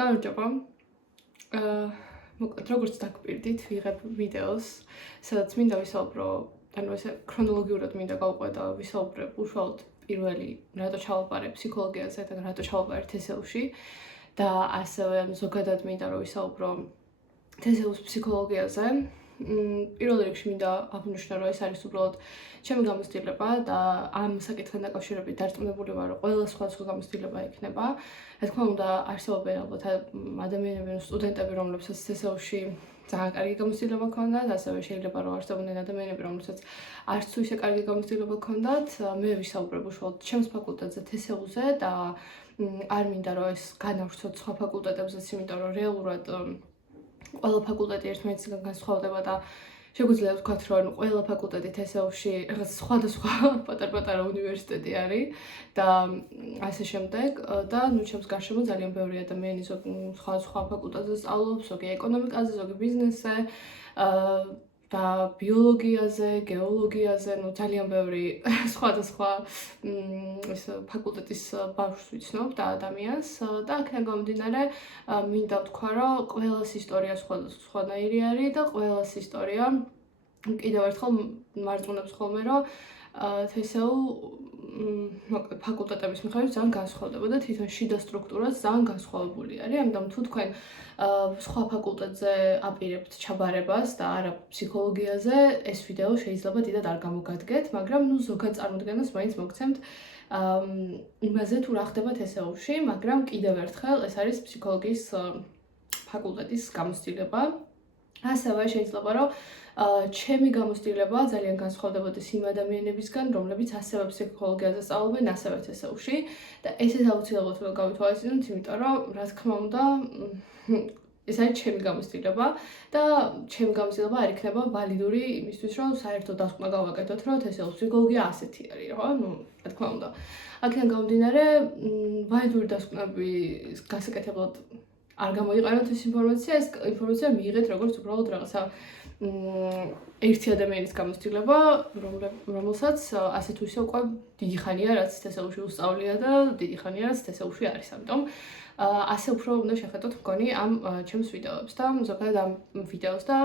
გამარჯობა. მოკლედ როგორც დაგპირდით, ვიღებ ვიდეოს, სადაც მინდა ვისაუბრო, ანუ ესე ქრონოლოგიურად მინდა გავყვეტა, ვისაუბრებ უშუალოდ პირველი რატო ჩავაბარე ფსიქოლოგიაზე და რატო ჩავაბარე TSU-ში და ასევე ზოგადად მინდა რომ ვისაუბრო TSU-ს ფსიქოლოგიაზე. პირველ რიგში მინდა აღვნიშნო, რომ ეს არის უბრალოდ ჩემი გამოცდილება და ამ საკითხთან დაკავშირებით დარწმუნებული ვარ, რომ ყველა სხვა გამოცდილება იქნება. რა თქმა უნდა, არსებობენ ალბათ ადამიანები, სტუდენტები, რომლებსაც TSU-ში ძალიან კარგი გამოცდილება ჰქონდათ, ასევე შეიძლება რომ არსებობენ ადამიანები, რომლებსაც არც თუ ისე კარგი გამოცდილება ჰქონდათ. მე ვისაუბრებ უშუალოდ ჩემს ფაკულტეტზე TSU-ზე და არ მინდა რომ ეს განავრცოთ სხვა ფაკულტეტებზეც, იმიტომ რომ რეალურად ყველა ფაკულტეტი ერთმანეთისგან განსხვავდება და შეგვიძლია ვთქვათ, რომ ყველა ფაკულტეტი TSU-ში რაღაც სხვადასხვა პატარ-პატარა უნივერსიტეტი არის და ასე შემდეგ და ჩემს გარშემო ძალიან ბევრი ადამიანი სხვა ფაკულტეტზე სწავლობს, ზოგი ეკონომიკაზე, ზოგი ბიზნესზე და ბიოლოგიაზე, გეოლოგიაზე, ძალიან ბევრი სხვადასხვა ეს ფაკულტეტის ბავშვს ვიცნობ და ადამიანს და აქედან გამომდინარე მინდა ვთქვა, რომ ყველას ისტორია სხვადასხვანაირი არის და ყველას ისტორია კიდევ ერთხელ მარწმუნებს ხოლმე, რომ TSU ფაკულტეტების მიხედვით ძალიან განსხვავდება და თვითონ შიდა სტრუქტურაც ძალიან განსხვავებული არის. ამიტომ თუ თქვენ სხვა ფაკულტეტზე აპირებთ ჩაბარებას და არა ფსიქოლოგიაზე, ეს ვიდეო შეიძლება დიდად არ გამოგადგეთ, მაგრამ ზოგად წარმოდგენას მაინც მოგცემთ იმაზე თუ რა ხდება TSU-ში, მაგრამ კიდევ ერთხელ ეს არის ფსიქოლოგიის ფაკულტეტის გამოცდილება. ასევე შეიძლება რომ ჩემი გამოცდილება ძალიან განსხვავდებოდეს იმ ადამიანებისგან, რომლებიც ასევე ფსიქოლოგიაზე სწავლობენ, ასევე TSU-ში და ესეც აუცილებლად უნდა გავითვალისწინოთ, იმიტომ რომ რა თქმა უნდა ეს არის ჩემი გამოცდილება და ჩემი გამოცდილება არ იქნება ვალიდური იმისთვის, რომ საერთოდ დასკვნა გავაკეთოთ, რომ TSU ფსიქოლოგია ასეთი არის, რა თქმა უნდა. აქედან გამომდინარე, ვალიდური დასკვნების გასაკეთებლად არ გამოიყენოთ ეს ინფორმაცია მიიღეთ როგორც უბრალოდ რაღაცა ერთი ადამიანის გამოცდილება, რომელსაც ასე თუ ისე უკვე დიდი ხანია რაც TSU-ში უსწავლია და დიდი ხანია რაც TSU-ში არის. ამიტომ ასე უფრო უნდა შეხედოთ მგონი ამ ჩემს ვიდეოებს და ზოგადად ამ ვიდეოს და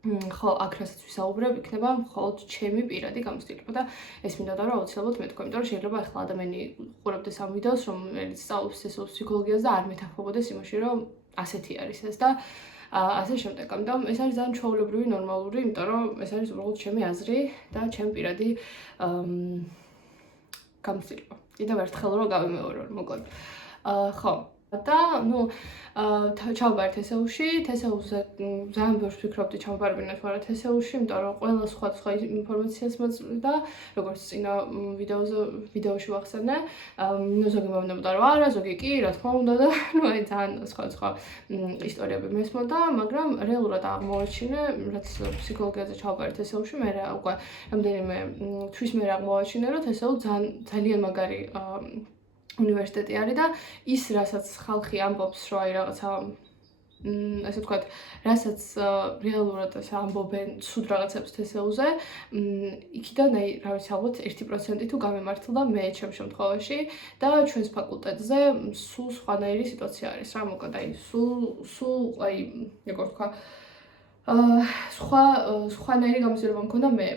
ხო, აქ რასაც ვისაუბრებ, იქნება მხოლოდ ჩემი პირადი გამოცდილება და ეს მინდა რომ აუცილებლად მეთქვა, იმიტომ რომ შეიძლება ახლა ადამიანი უყურებდეს ამ ვიდეოს, რომელიც სწავლობს TSU ფსიქოლოგიაზე და არ მეთანხმებოდეს იმაში, რომ ასეთი არის ეს და ასე შემდეგ. ამიტომ ეს არის ძალიან ჩვეულებრივი, ნორმალური, იმიტომ რომ ეს არის უბრალოდ ჩემი აზრი და ჩემი პირადი გამოცდილება. კიდევ ერთხელ რომ გავიმეორო, მოკლედ. ხო. და ჩავაბარე TSU-ში, TSU-ზე ძალიან ბევრს ვფიქრობდი ჩავაბარებინათ, მაგრამ TSU-ში, იმიტომ რომ ყველა სხვა ინფორმაციას მოწმდა, როგორც წინა ვიდეოში ვახსენე, ზოგი მომნებოდა რომ არა, ზოგი კი, რა თქმა უნდა და აი ძალიან სხვა ისტორიები მესმოდა, მაგრამ რეალურად აღმოვაჩინე, რაც ფსიქოლოგიაზე ჩავაბარე TSU-ში, მე უკვე რამდენიმე თვის მერე აღმოვაჩინე, რომ TSU ძალიან მაგარი უნივერსიტეტი არის და ის რასაც ხალხი ამბობს, რომ აი რაღაცა ასე ვთქვათ, რასაც რეალურად ასე ამბობენ ცუდ რაღაცებს TSU-ზე, იქიდან აი რა ვიცი, ალბათ 1% თუ გამემართლა მე ჩემს შემთხვევაში და ჩვენს ფაკულტეტზე სულ სხვანაირი სიტუაცია არის რა, მოკლედ აი სულ აი როგორ ვთქვა სხვანაირი გამოცდილება მქონდა მე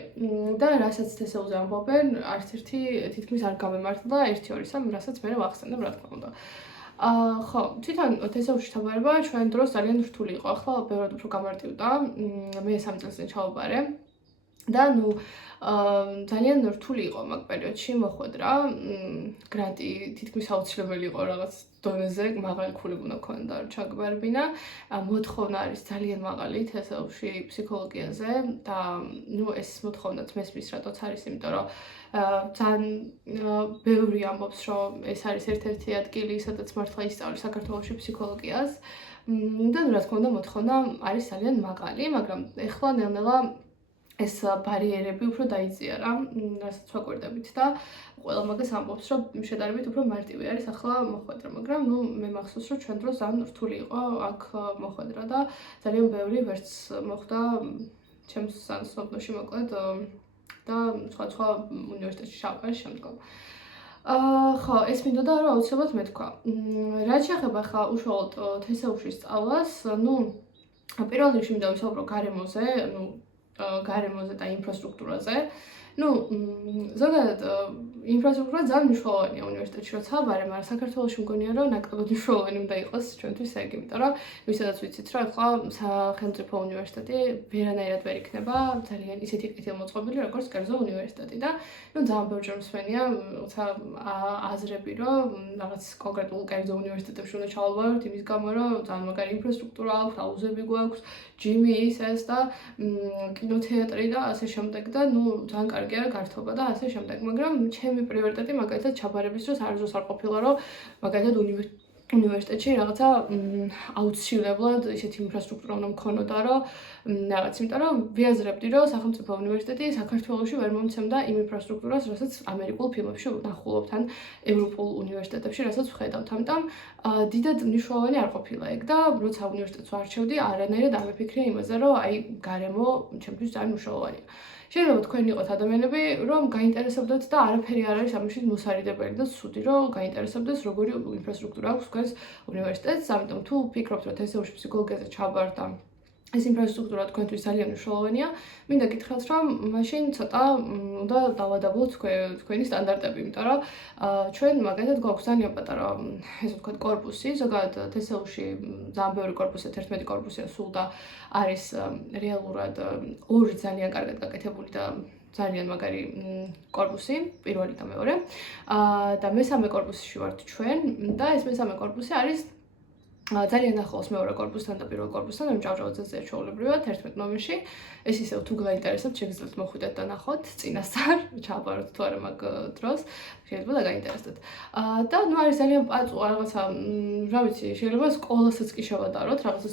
და რასაც TSU-ზე ამბობენ, არც ერთი თითქმის არ გამემართლა, 1-2-3, რასაც მე ვახსენებ, რა თქმა უნდა. ხო, თვითონ TSU-ში ჩაბარება ჩვენ დროს ძალიან რთული იყო. ახლა ბევრად უფრო გამარტივდა. მე 3 წელს წინ ჩავაბარე და ძალიან რთული იყო მაგ პერიოდში მოხვედრა. გრანტი თითქმის აუცილებელი იყო რაღაც დონეზე, მაღალი ქულები უნდა ქონდა რომ ჩაგბარებინა. მოთხოვნა არის ძალიან მაღალი TSU-ში ფსიქოლოგიაზე და ეს მოთხოვნაც მესმის რატოც არის, იმიტომ რომ ძალიან ბევრი ამბობს, რომ ეს არის ერთ-ერთი ადგილი, სადაც მართლა ისწავლის საქართველოში ფსიქოლოგიას და რა თქმა უნდა მოთხოვნა არის ძალიან მაღალი, მაგრამ ეხლა ნელ-ნელა ეს ბარიერები უფრო დაიწია რა, რასაც ვაკვირდებით და ყველა მაგას ამბობს, რომ შედარებით უფრო მარტივი არის ახლა მოხვედრა, მაგრამ მე მახსოვს, რომ ჩვენ დროს ძალიან რთული იყო აქ მოხვედრა და ძალიან ბევრი ვერც მოხვდა ჩემს სანსოფლოში მოკლედ და სხვა უნივერსიტეტში ჩავყარე შემდგომ. ხო, ეს მინდოდა რომ აუცილებლად მეთქვა. რაც შეეხება ხა უშუალოდ თესაურის სწავლას, ну, პირველ რიგში მინდა ვისაუბრო გარემოზე, გარემოზე და ინფრასტრუქტურაზე. ну, ზოგადად ინფრასტრუქტურა ძალიან მნიშვნელოვანია უნივერსიტეტში, როცა ვარ, მაგრამ საქართველოში მგონია, რომ ნაკლებად მნიშვნელოვანი უნდა იყოს ჩვენთვის ეგ, იმიტომ რომ ვისაც ვიცით, რომ ახლა სახელმწიფო უნივერსიტეტი ვერანაირად ვერ იქნება ძალიან ისეთი კეთილმოწყობილი, როგორც კერძო უნივერსიტეტი და ძალიან ბევრჯერ მსმენია, როცა აზრები, რომ რაღაც კონკრეტულ კერძო უნივერსიტეტებში უნდა ჩავაბაროთ იმის გამო, რომ ძალიან მაგარი ინფრასტრუქტურა აქვს, აუზები გვაქვს, ჯიმი ის ეს და კინოთეატრი და ასე შემდეგ და ძალიან კარგია გართობა და ასე შემდეგ, მაგრამ ჩემი პრიორიტეტი მაგალითად ჩაბარების დროს არასდროს არ ყოფილა, რომ მაგალითად უნივერსიტეტში რაღაცა აუცილებლად ისეთი ინფრასტრუქტურა უნდა მქონოდა, რომ რაღაც, იმიტომ რომ ვიაზრებდი, რომ სახელმწიფო უნივერსიტეტი საქართველოში ვერ მომცემდა იმ ინფრასტრუქტურას, რასაც ამერიკულ ფილმებში ვნახულობთ ან ევროპულ უნივერსიტეტებში, რასაც ვხედავთ. ამიტომ დიდად მნიშვნელოვანი არ ყოფილა ეგ და როცა უნივერსიტეტს ვარჩევდი, არანაირად არ მიფიქრია იმაზე, რომ აი გარემო ჩემთვის ძალიან მნიშვნელოვანია. შეიძლება თქვენ იყოთ ადამიანები, რომ გაინტერესებდეთ და არაფერი არ არის ამაშინ მოსარიდებელი და ცუდი, რომ გაინტერესებდეს როგორი ინფრასტრუქტურა აქვს თქვენს უნივერსიტეტს, ამიტომ თუ ფიქრობთ, რომ თესაურის ფსიქოლოგიაზე ჩავართ და ეს ინფრასტრუქტურა თქვენთვის ძალიან მნიშვნელოვანია, მინდა გითხრათ, რომ მაშინ ცოტა უნდა დავადაბლოთ თქვენი სტანდარტები, იმიტომ რომ ჩვენ მაგალითად გვაქვს ძალიან პატარა, ესე ვთქვათ, კორპუსი, ზოგადად თესაურში ძალიან ბევრი კორპუსია, 11 კორპუსია სულ და არის რეალურად ორი ძალიან კარგად გაკეთებული და ძალიან მაგარი კორპუსი, პირველი და მეორე. და მესამე კორპუსში ვართ ჩვენ და ეს მესამე კორპუსი არის ძალიან ახლოს მეორე კორპუსთან და პირველ კორპუსთან, რომ ჭავჭავაძე ჩვეულებრივად 11 ნომერში. ეს ისევ თუ გაინტერესებთ, შეგიძლიათ მოხვიდეთ და ნახოთ წინასწარ, ჩააბაროთ თუ არა მაგ დროს, შეიძლება გაინტერესდეთ. და არის ძალიან პაწუა რაღაცა, რა ვიცი, შეიძლება სკოლასაც კი შევადაროთ, რაღაცა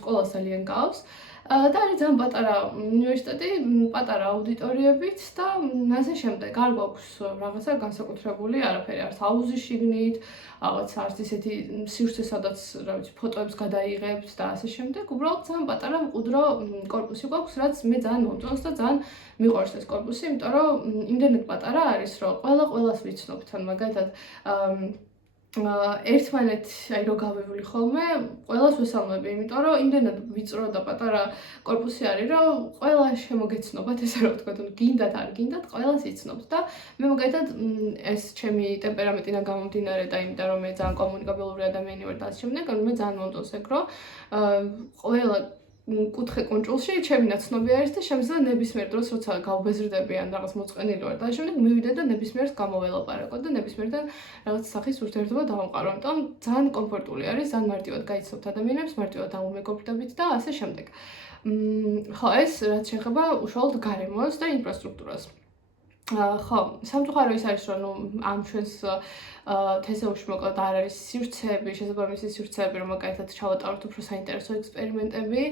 სკოლას ძალიან გავს. და არის ძალიან პატარა უნივერსიტეტი, პატარა აუდიტორიებით და ასე შემდეგ. არ გვაქვს რაღაცა განსაკუთრებული არაფერი, არც აუზი შიგნით, რაღაც არც ისეთი სივრცე, სადაც რა ვიცი, ფოტოებს გადაიღებთ და ასე შემდეგ. უბრალოდ ძალიან პატარა მყუდრო კორპუსი გვაქვს, რაც მე ძალიან მომწონს და ძალიან მიყვარს ეს კორპუსი, იმიტომ რომ იმდენად პატარა არის, რომ ყველას ვიცნობთ, ან მაგალითად ერთმანეთ აი რო გავევლი ხოლმე, ყველას ვესალმები, იმიტომ რომ იმდენად ვიწრო და პატარა კორპუსი არის, რომ ყველა შემოგეცნობათ, ესე რომ ვთქვათ, გინდათ არ გინდათ, ყველას იცნობთ და მე მაგალითად ეს ჩემი ტემპერამენტიდან გამომდინარე და იმიტომ რომ მე ძალიან კომუნიკაბილური ადამიანი ვარ და ასე შემდეგ, მე ძალიან მომწონს ეგ, რომ ყველა კუთხე კონტროლში ჩემი ნაცნობი არის და შემიძლია ნებისმიერ დროს, როცა გავბეზრდები ან რაღაც მოწყენილი ვარ და შემდეგ მივიდე და ნებისმიერს გამოველაპარაკო და ნებისმიერთან რაღაც სახის ურთიერთობა დავამყარო. ამიტომ ძალიან კომფორტული არის, ძალიან მარტივად გაიცნობთ ადამიანებს, მარტივად ამომეგობრდებით და ასე შემდეგ. ხო, ეს რაც შეეხება უშუალოდ გარემოს და ინფრასტრუქტურას. ხო, სამწუხარო ის არის, რომ ამ ჩვენს თესაურში მოკლედ არ არის სივრცეები, შესაბამისი სივრცეები, რომ მაგალითად ჩავატაროთ უფრო საინტერესო ექსპერიმენტები,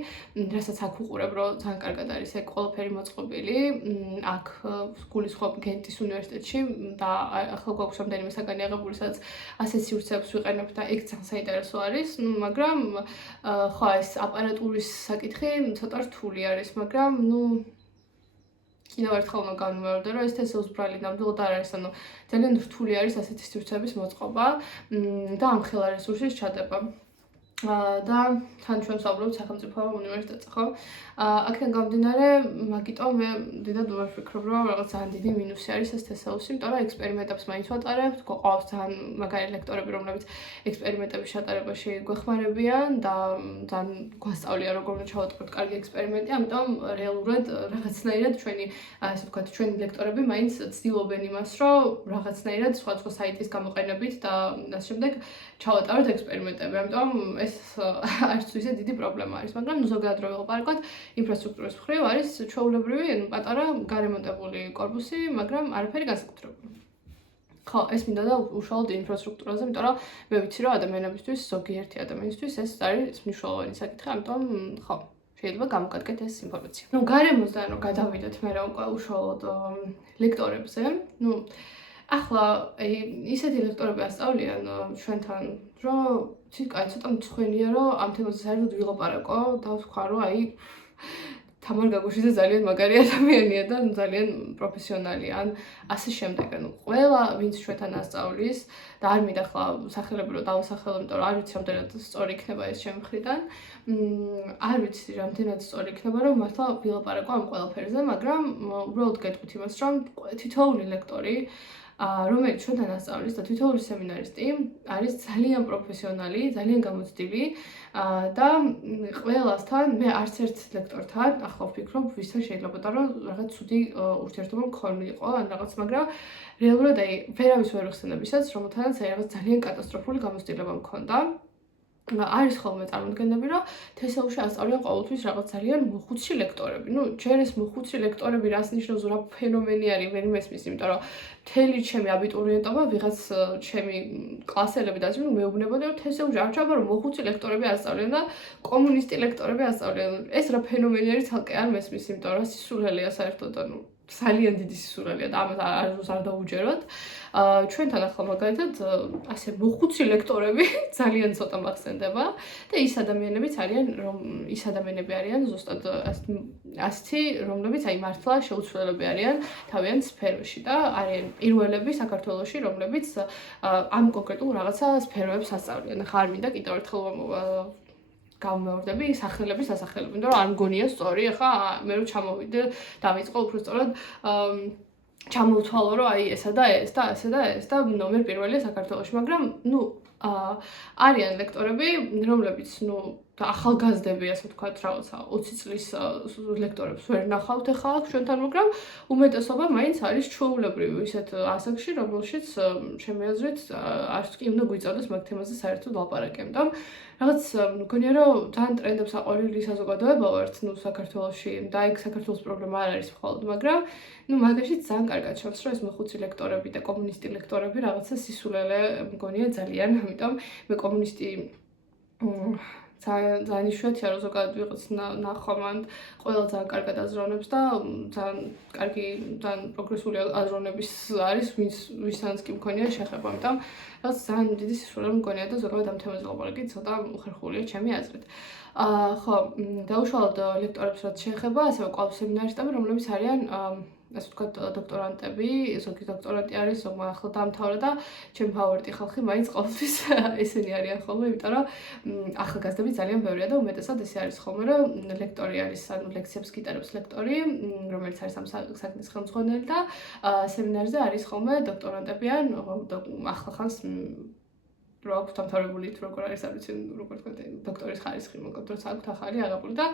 რასაც აქ ვუყურებ, რომ ძალიან კარგად არის ეგ ყველაფერი მოწყობილი. აქ გულისხმობ გენტის უნივერსიტეტში და ახლა გვაქვს რამდენიმე საგანი აღებული, სადაც ასე სივრცეებს ვიყენებ და ეგ ძალიან საინტერესო არის, მაგრამ ხო, ეს აპარატურის საკითხი ცოტა რთული არის, მაგრამ კიდევ ერთხელ უნდა განვიმეორდე, რომ ეს თესაურის ბრალი ნამდვილად არ არის, ძალიან რთული არის ასეთი სივრცეების მოწყობა და ამ ხელა რესურსის ჩადება. და თან ჩვენ ვსაუბრობთ სახელმწიფო უნივერსიტეტზე, ხო? აქედან გამომდინარე, მაგიტომ მე დიდად ვერ ვფიქრობ, რომ რაღაც ძალიან დიდი მინუსი არის ეს თესაურსი, იმიტომ რომ ექსპერიმენტებს მაინც ვატარებთ, გვყავს ძალიან მაგარი ლექტორები, რომლებიც ექსპერიმენტების ჩატარებაში გვეხმარებიან და ძალიან გვასწავლიან, როგორ უნდა ჩავატაროთ კარგი ექსპერიმენტი, ამიტომ რეალურად რაღაცნაირად ჩვენი, ასე ვთქვათ, ჩვენი ლექტორები მაინც ცდილობენ იმას, რომ რაღაცნაირად სხვადასხვა საიტის გამოყენებით და ასე შემდეგ ჩავატაროთ ექსპერიმენტები. ამიტომ ეს არც ისე დიდი პრობლემა არის, მაგრამ ზოგადად რო ვიყარკოთ, ინფრასტრუქტურის მხრივ არის ჩვეულებრივი, პატარა გარემონტებული კორპუსი, მაგრამ არაფერი განსაკუთრებული. ხო, ეს მინდა და უშუალოდ ინფრასტრუქტურაზე, იმიტომ რომ მე ვიცი, რომ ადამიანებისთვის, ზოგიერთი ადამიანისთვის ეს არის მნიშვნელოვანი საკითხი, ამიტომ ხო, შეიძლება გამოგადგეთ ეს ინფორმაცია. გარემოსთან რომ გადავიდეთ მე რა უკვე უშუალოდ ლექტორებზე, ახლა ისეთი ლექტორები ასწავლიან ჩვენთან, რომ ცოტა მწვენია, რომ ამ თემაზე საერთოდ ვილაპარაკო და ვთქვა, რომ თამარ გაგუშიძე ძალიან მაგარი ადამიანია და ძალიან პროფესიონალია. ან ასე შემდეგ. ანუ ყველა ვინც ჩვენთან ასწავლის და არ მინდა ხლა სახელები რომ დავასახელო, იმიტომ რომ არ ვიცი რამდენად სწორი იქნება ეს ჩემი მხრიდან. არ ვიცი რამდენად სწორი იქნება, რომ მართლა ვილაპარაკო ამ ყველაფერზე, მაგრამ უბრალოდ გეტყვით იმას, რომ თითოეული ლექტორი რომელიც ჩვენთან ასწავლის და თითოეული სემინარისტი არის ძალიან პროფესიონალი, ძალიან გამოცდილი და ყველასთან მე არც ერთ ლექტორთან ახლა ვფიქრობ, ვისთან შეიძლება რომ რაღაც ცუდი ურთიერთობა მქონილიყო ან რაღაც, მაგრამ რეალურად აი ვერავის ვერ ვიხსენებ ისაც, რომელთანაც აი რაღაც ძალიან კატასტროფული გამოცდილება მქონდა. არის ხოლმე წარმოდგენები, რომ თესაუში ასწავლიან ყოველთვის რაღაც ძალიან მოხუცი ლექტორები. ჯერ ეს მოხუცი ლექტორები რას ნიშნავს, რა ფენომენი არის, ვერ მესმის, იმიტომ რომ მთელი ჩემი აბიტურიენტობა ვიღაც ჩემი კლასელები და ასე მეუბნებოდნენ, რომ თესაუში არ ჩაბარო მოხუცი ლექტორები ასწავლიან და კომუნისტი ლექტორები ასწავლიან. ეს რა ფენომენი არის, თალკე არ მესმის, იმიტომ რომ სისულელეა საერთოდ, ძალიან დიდი სისულელეა და ამას არ დაუჯეროთ. ჩვენთან ახლა მაგალითად ასე მოხუცი ლექტორები ძალიან ცოტა მახსენდება და ის ადამიანები არიან ზუსტად ასეთი, რომლებიც აი მართლა შეუცვლელები არიან თავიანთ სფეროში და არიან პირველები საქართველოში, რომლებიც ამ კონკრეტულ რაღაცა სფეროებს ასწავლიან. ახლა არ მინდა კიდევ ერთხელ გამომევდები სახელების ასახელები, იმიტომ რომ არ მგონია სწორი. ახლა მე რო ჩამოვიდე დავიწყო უბრალოდ ჩამოვთვალო რომ აი ესა და ეს და ასე და ეს და ნომერ პირველია საქართველოში, მაგრამ არიან ლექტორები, რომლებიც და ახალგაზრდები, ასე ვთქვათ, რაღაცა 20 წლის ლექტორებს ვერ ნახავთ ახლა ჩვენთან, მაგრამ უმეტესობა მაინც არის ჩვეულებრივი ისეთ ასაკში, რომელშიც ჩემი აზრით არც კი უნდა გვიწევდეს მაგ თემაზე საერთოდ ვლაპარაკი, ამიტომ რაღაც მგონია რომ ძალიან ტრენდებს აყვარელი საზოგადოება ვართ საქართველოში და იქ საქართველოს პრობლემა არ არის მხოლოდ, მაგრამ მაგაში ძალიან კარგად შევს, რომ ეს მოხუცი ლექტორები და კომუნისტი ლექტორები რაღაცა სისულელე მგონია ძალიან, ამიტომ მე კომუნისტი ძალიან იშვიათია რომ ზოგადად ვიღაც ნახვამან ყველა ძალიან კარგად აზროვნებს და ძალიან კარგი ძალიან პროგრესული აზროვნების არის ვისაც კი მქონია შეხება, ამიტომ რაღაც ძალიან დიდი სისულელე მგონია და ზოგადად ამ თემაზე ლაპარაკი ცოტა უხერხულია ჩემი აზრით. ხო, დაუშალოთ ლექტორებს რაც შეეხება, ასევე ყავს სემინარისტები, რომლებიც არიან ასე ვთქვათ დოქტორანტები, ზოგი დოქტორანტი არის, ზოგმა ახლა დაამთავრა და ჩემი ფავორიტი ხალხი მაინც ყოველთვის ესენი არიან ხოლმე, იმიტომ რომ ახალგაზრდები ძალიან ბევრია და უმეტესად ესე არის ხოლმე, რომ ლექტორი არის, ანუ ლექციებს გიტარებს ლექტორი, რომელიც არის ამ საქმის ხელმძღვანელი და სემინარზე არის ხოლმე დოქტორანტები ან ახლახანს რო აქვს დამთავრებული როგორ არის არ ვიცი როგორ თქვა დოქტორის ხარისხი მოგოთ როცა აქვს ახალი აღებული და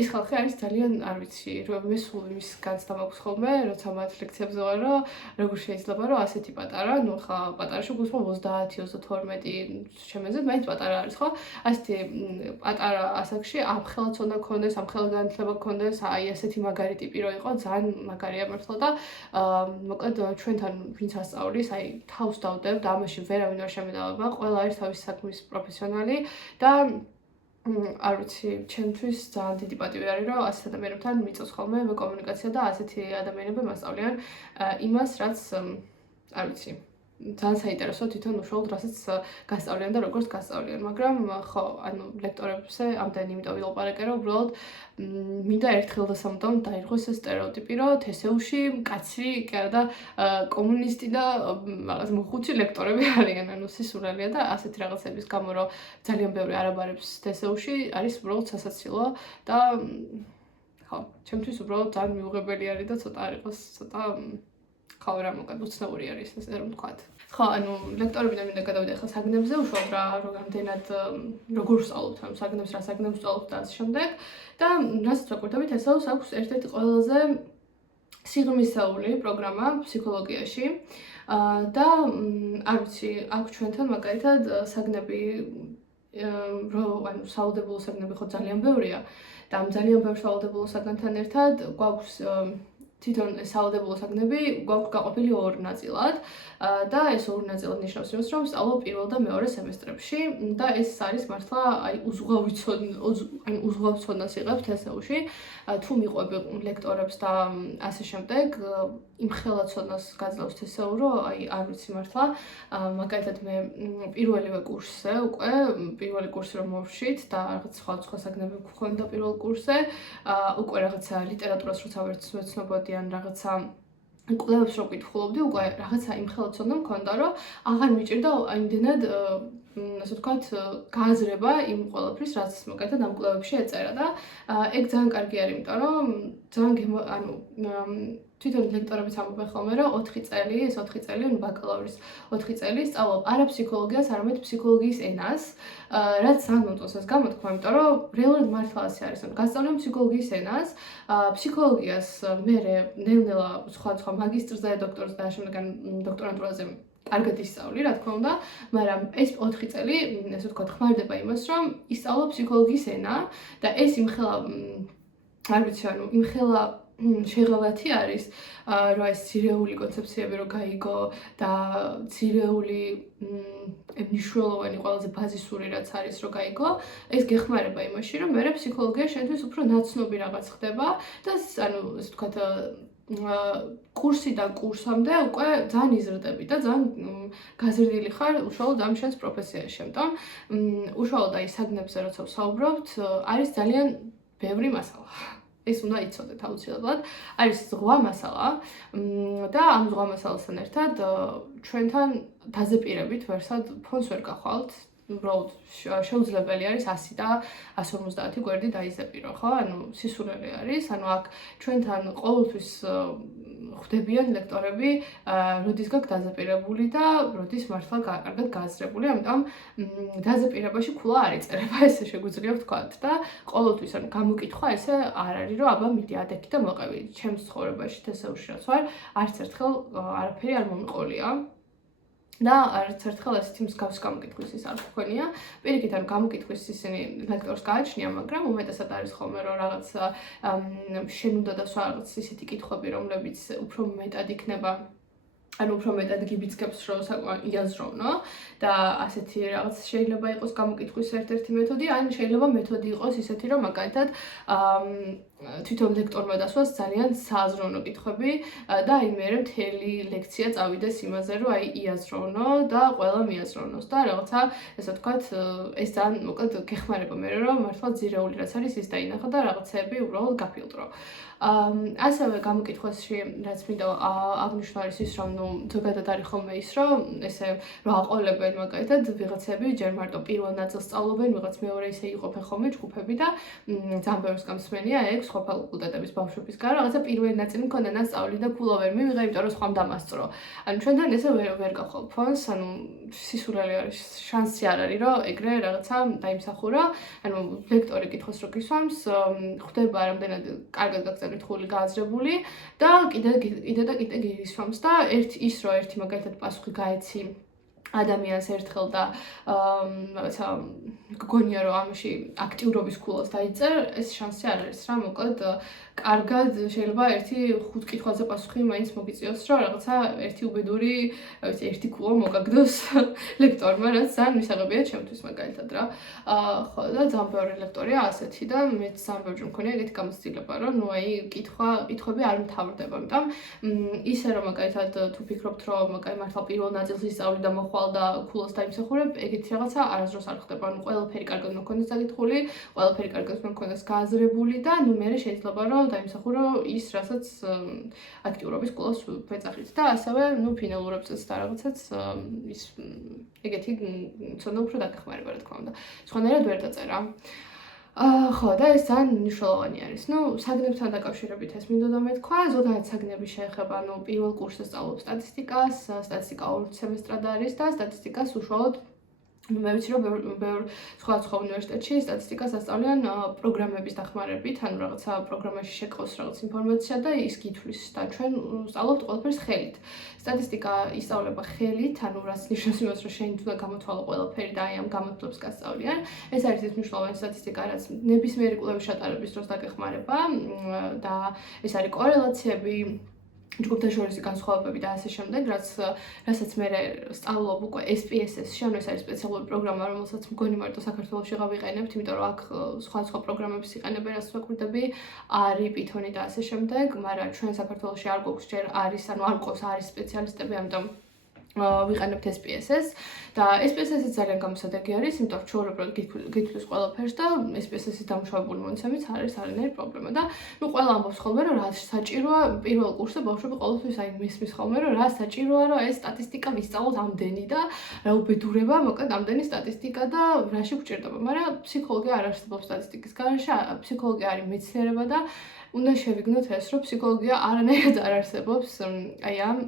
ეს ხალხი არის ძალიან არ ვიცი რომ მე სულ იმის განცდა მაქვს ხოლმე როცა მათ ლექციებზე ვარ რომ როგორ შეიძლება რომ ასეთი პატარა ნუ ხა პატარაში გულისხმობ 30-32 შემეზე მაინც პატარა არის ხო ასეთი პატარა ასაკში ამხელაც უნდა გქონდეს ამხელა განათლება გქონდეს აი ასეთი მაგარი ტიპი რო იყო ძალიან მაგარია მართლა და მოკლედ ჩვენთან ვინც ასწავლის აი თავს დავდებ და ამაში ვერავინ არ შემედავება არის თავის საქმის პროფესიონალი და არ ვიცი, ჩემთვის ძალიან დიდი პატივი არის, რომ ასეთ ადამიანებთან მიწევს ხოლმე კომუნიკაცია და ასეთი ადამიანები მასწავლიან იმას, რაც არ ვიცი, ძალიან საინტერესო თვითონ უშუალოდ რასაც გასწავლიან და როგორც გასწავლიან, მაგრამ ხო, ანუ ლექტორებზე ამდენი იმიტომ ვილაპარაკე, რომ უბრალოდ მინდა ერთხელ და სამუდამ დაირღოს ეს სტერეოტიპი, რომ თესეუში კაცი კი არა და კომუნისტი და რაღაც მოხუცი ლექტორები არიან, ანუ სისულელეა და ასეთი რაღაცების გამო, რომ ძალიან ბევრი არაბარებს თესეუში არის უბრალოდ სასაცილო და ხო, ჩემთვის უბრალოდ ძალიან მიუღებელი არის და ცოტა არ იყოს, ცოტა ხო რა მოკად უცნაური არის ესე რომ ვთქვათ. ხო, ანუ ლექტორებიდან მინდა გადავიდე ახლა საგნებზე, უშუალოდ რა რამდენად როგორ ვსწავლობთ ამ საგნებს, რა საგნებს ვსწავლობთ და ასე შემდეგ. და რასაც ვაკურთებით, ესაოს აქვს ერთ-ერთი ყველაზე სიღრმისეული პროგრამა ფსიქოლოგიაში. და არ ვიცი, აქვს ჩვენთან მაგალითად საგნები ანუ სავალდებულო საგნები ხო ძალიან ბევრია და ამ ძალიან ბევრ სავალდებულო საგნთან ერთად გვაქვს თვითონ სავალდებულო საგნები გვაქვს გაყოფილი ორ ნაწილად და ეს ორი ნაწილად ნიშნავს იმას, რომ სწავლობ პირველ და მეორე სემესტრებში და ეს არის მართლა აი უზღვავ ცოდნას იღებთ ესეუში თუ მიყვები ლექტორებს და ასე შემდეგ იმხელა ცოდნას გაძლევს ესეუ რომ აი არ ვიცი მართლა მაგალითად მე პირველივე კურსზე უკვე პირველი კურსი რომ მოვშით და რაღაც სხვა საგნები გვქონდა პირველ კურსზე უკვე რაღაცა ლიტერატურას როცა ვეცნობოდი ან რაღაცა კვლევებს რო კითხულობდი უკვე რაღაცა იმხელა ცოდნა მქონდა რომ აღარ მიჭირდა აი იმდენად ასე ვთქვათ გააზრება იმ ყველაფრის რაც მაგალითად ამ კვლევებში ეწერა და ეგ ძალიან კარგი არის იმიტომ რომ ძალიან ანუ თვითონ ლექტორებიც ამბობენ ხოლმე რომ 4 წელი ეს 4 წელი ანუ ბაკალავრის 4 წელი სწავლობ არა ფსიქოლოგიას არამედ ფსიქოლოგიის ენას რაც ძალიან მომწონს ეს გამოთქმა იმიტომ რომ რეალურად მართლა ასე არის ანუ გასწავლენ ფსიქოლოგიის ენას ფსიქოლოგიას მე ნელ-ნელა სხვა მაგისტრზე დოქტორზე და შემდეგ დოქტორანტურაზე კარგად ისწავლი, რა თქმა უნდა, მაგრამ ეს 4 წელი, ასე ვთქვათ, ხმარდება იმას, რომ ისწავლო ფსიქოლოგიის ენა და ეს იმხელა არ ვიცი, ანუ იმხელა შეღავათი არის, რომ ეს ძირეული კონცეფციები რო გაიგო და ძირეული მნიშვნელოვანი ყველაზე ბაზისური რაც არის რო გაიგო, ეს გეხმარება იმაში, რომ მე ფსიქოლოგია შენთვის უფრო ნაცნობი რაღაც ხდება და ანუ ასე ვთქვათ კურსიდან კურსამდე უკვე ძალიან იზრდები და ძალიან გაზრდილი ხარ უშუალოდ ამ შენს პროფესიაში. ამიტომ უშუალოდ აი საგნებზე როცა ვსაუბრობთ, არის ძალიან ბევრი მასალა. ეს უნდა იცოდეთ აუცილებლად. არის ზღვა მასალა და ამ ზღვა მასალასთან ერთად ჩვენთან დაზეპირებით ვერსად ფონს ვერ გახვალთ. უბრალოდ შეუძლებელი არის 100 და 150 გვერდი დაიზეპირო, ხო? ანუ სისულელე არის, ანუ აქ ჩვენთან ყოველთვის ხვდებიან ლექტორები, როდის გაქვს დაზეპირებული და როდის მართლა კარგად გააზრებული, ამიტომ დაზეპირებაში ქულა არ იწერება, ესე შეგვიძლია ვთქვათ და ყოველთვის ანუ გამოკითხვა ესე არ არის, რომ აბა მიდი ადექი და მოყევი. ჩემს ცხოვრებაში ესეუში რაც ვარ, არც ერთხელ არაფერი არ მომიყოლია. და არც ერთხელ ესეთი მსგავს გამოკითხვის ის არ გქონია. პირიქით ანუ გამოკითხვის ისინი ლექტორს გააჩნია, მაგრამ უმეტესად არის ხოლმე რომ რაღაც შენ უნდა დასვა რაღაც ისეთი კითხვები, რომლებიც უფრო მეტად იქნება ანუ უფრო მეტად გიბიძგებს რომ იაზროვნო და ასეთი რაღაც შეიძლება იყოს გამოკითხვის ერთ-ერთი მეთოდი, ან შეიძლება მეთოდი იყოს ისეთი რომ მაგალითად თვითონ ლექტორმა დასვას ძალიან სააზროვნო კითხვები და აი მე მთელი ლექცია წავიდეს იმაზე რომ აი იაზროვნო და ყველა მიაზროვნოს და რაღაცა ესე ვთქვათ ეს ძალიან მოკლედ გეხმარება მე რომ მართლა ძირეული რაც არის ის დაინახა და რაღაცები უბრალოდ გაფილტრო. ასევე გამოკითხვაში რაც მინდა აღნიშნო არის ის რომ ნუ ზოგადად არის ხოლმე ის რომ ესე რომ აყოლებენ მაგალითად ვიღაცები ჯერ მარტო პირველ ნაწილს სწავლობენ ვიღაც მეორე ისე იყოფენ ხოლმე ჯგუფები და ძალიან ბევრს გამსმენია ეგ სხვა ფაკულტეტების ბავშვების გარდა რაღაცა პირველი ნაწილი მქონდა ნასწავლი და ქულა ვერ მივიღე იმიტომ რომ სხვამ დამასწრო. ანუ ჩვენთან ესე ვერ გავხვალ ფონს, ანუ სისულელე არის შანსი არ არის რომ ეგრე რაღაცა დაიმსახურა. ანუ ლექტორი კითხოს რო გისვამს, ხვდება რამდენად კარგად გაგზავნილი გააზრებული და კიდე გისვამს და ის რომ ერთი მაგალითად პასუხი გაეცი ადამიანს ერთხელ და რაღაცა გგონია რომ ამაში აქტიურობის ქულას დაიწერ, ეს შანსი არ არის რა, მოკლედ კარგად შეიძლება ერთი 5 კითხვაზე პასუხი მაინც მოგიწიოს, რომ რაღაცა ერთი უბედური, ვიცი, ერთი ქულა მოგაგდოს ლექტორმა, რაც ძალიან მისაღებია ჩემთვის მაგალითად რა. ხო და ძალიან ბევრი ლექტორია ასეთი და მეც ძალიან ბევრი მქონია ეგეთი გამოცდილება, რომ ნუ აი კითხვები არ მთავრდება, ამიტომ ისე რომ მაგალითად თუ ფიქრობთ რომ მაგალითად მართლა პირველ ნაწილს ისწავლი და მოხვალ და ქულას დაიმსახურებ, ეგეთი რაღაცა არასდროს არ ხდება. ანუ ყველაფერი კარგად მქონდეს დაკითხული, ყველაფერი კარგად მქონდეს გააზრებული და ნუ მე შეიძლება რომ დაიმსახურო ის, რასაც აქტიურობის კულას ვეძახით და ასევე ნუ ფინალურებსაც და რაღაცაც ის ეგეთი ცოდნა უფრო დაგეხმარება, რა თქმა უნდა. სხვანაირად ვერ დაწერა. ხო და ეს ძალიან მნიშვნელოვანი არის. ნუ საგნებთან დაკავშირებით ეს მინდოდა მეთქვა, ზოგადად საგნები შეეხება, ნუ პირველ კურსზე სწავლობ სტატისტიკას, სტატისტიკა 2 სემესტრად არის და სტატისტიკას უშუალოდ მე ვიცი რომ ბევრ სხვა უნივერსიტეტში სტატისტიკას ასწავლიან პროგრამების დახმარებით, ანუ რაღაცა პროგრამაში შეკავს რაღაც ინფორმაცია და ის გითვლის და ჩვენ ვსწავლობთ ყველაფერს ხელით. სტატისტიკა ისწავლება ხელით, ანუ რაც ნიშნავს იმას, რომ შენ უნდა გამოთვალო ყველაფერი და აი ამ გამოთვლებს გასწავლიან. ეს არის ის მნიშვნელოვანი სტატისტიკა, რაც ნებისმიერი კვლევის ჩატარების დროს დაგეხმარება და ეს არის კორელაციები ჯგუფთა შორისი განსხვავებები და ასე შემდეგ, რასაც მე სწავლობ უკვე SPSS-ში, ანუ ეს არის სპეციალური პროგრამა, რომელსაც მგონი მარტო საქართველოში ვიყენებთ, იმიტომ რომ აქ სხვა პროგრამებს იყენებენ, რაც ვაკვირდები, არის Python-ი და ასე შემდეგ, მაგრამ ჩვენ საქართველოში არ გვაქვს ჯერ არის, ანუ არ ყავს არის სპეციალისტები, ამიტომ ვიყენებთ SPSS და SPSS-ი ძალიან გამოსადეგი არის, იმიტომ რომ ჩვეულებრივ გითვლის ყველაფერს და SPSS-ის დამუშავებული მონაცემით არის არანაირი პრობლემა და ნუ ყველა ამბობს ხოლმე რომ რა საჭიროა პირველ კურსზე ბავშვები ყოველთვის აი მისმის ხოლმე რომ რა საჭიროა რომ ეს სტატისტიკა ვისწავლოთ ამდენი და რა უბედურება მოკლედ ამდენი სტატისტიკა და რაში გვჭირდება, მაგრამ ფსიქოლოგია არ არსებობს სტატისტიკის გარეშე, ფსიქოლოგია არის მეცნიერება და უნდა შევიგნოთ ეს რომ ფსიქოლოგია არანაირად არ არსებობს აი ამ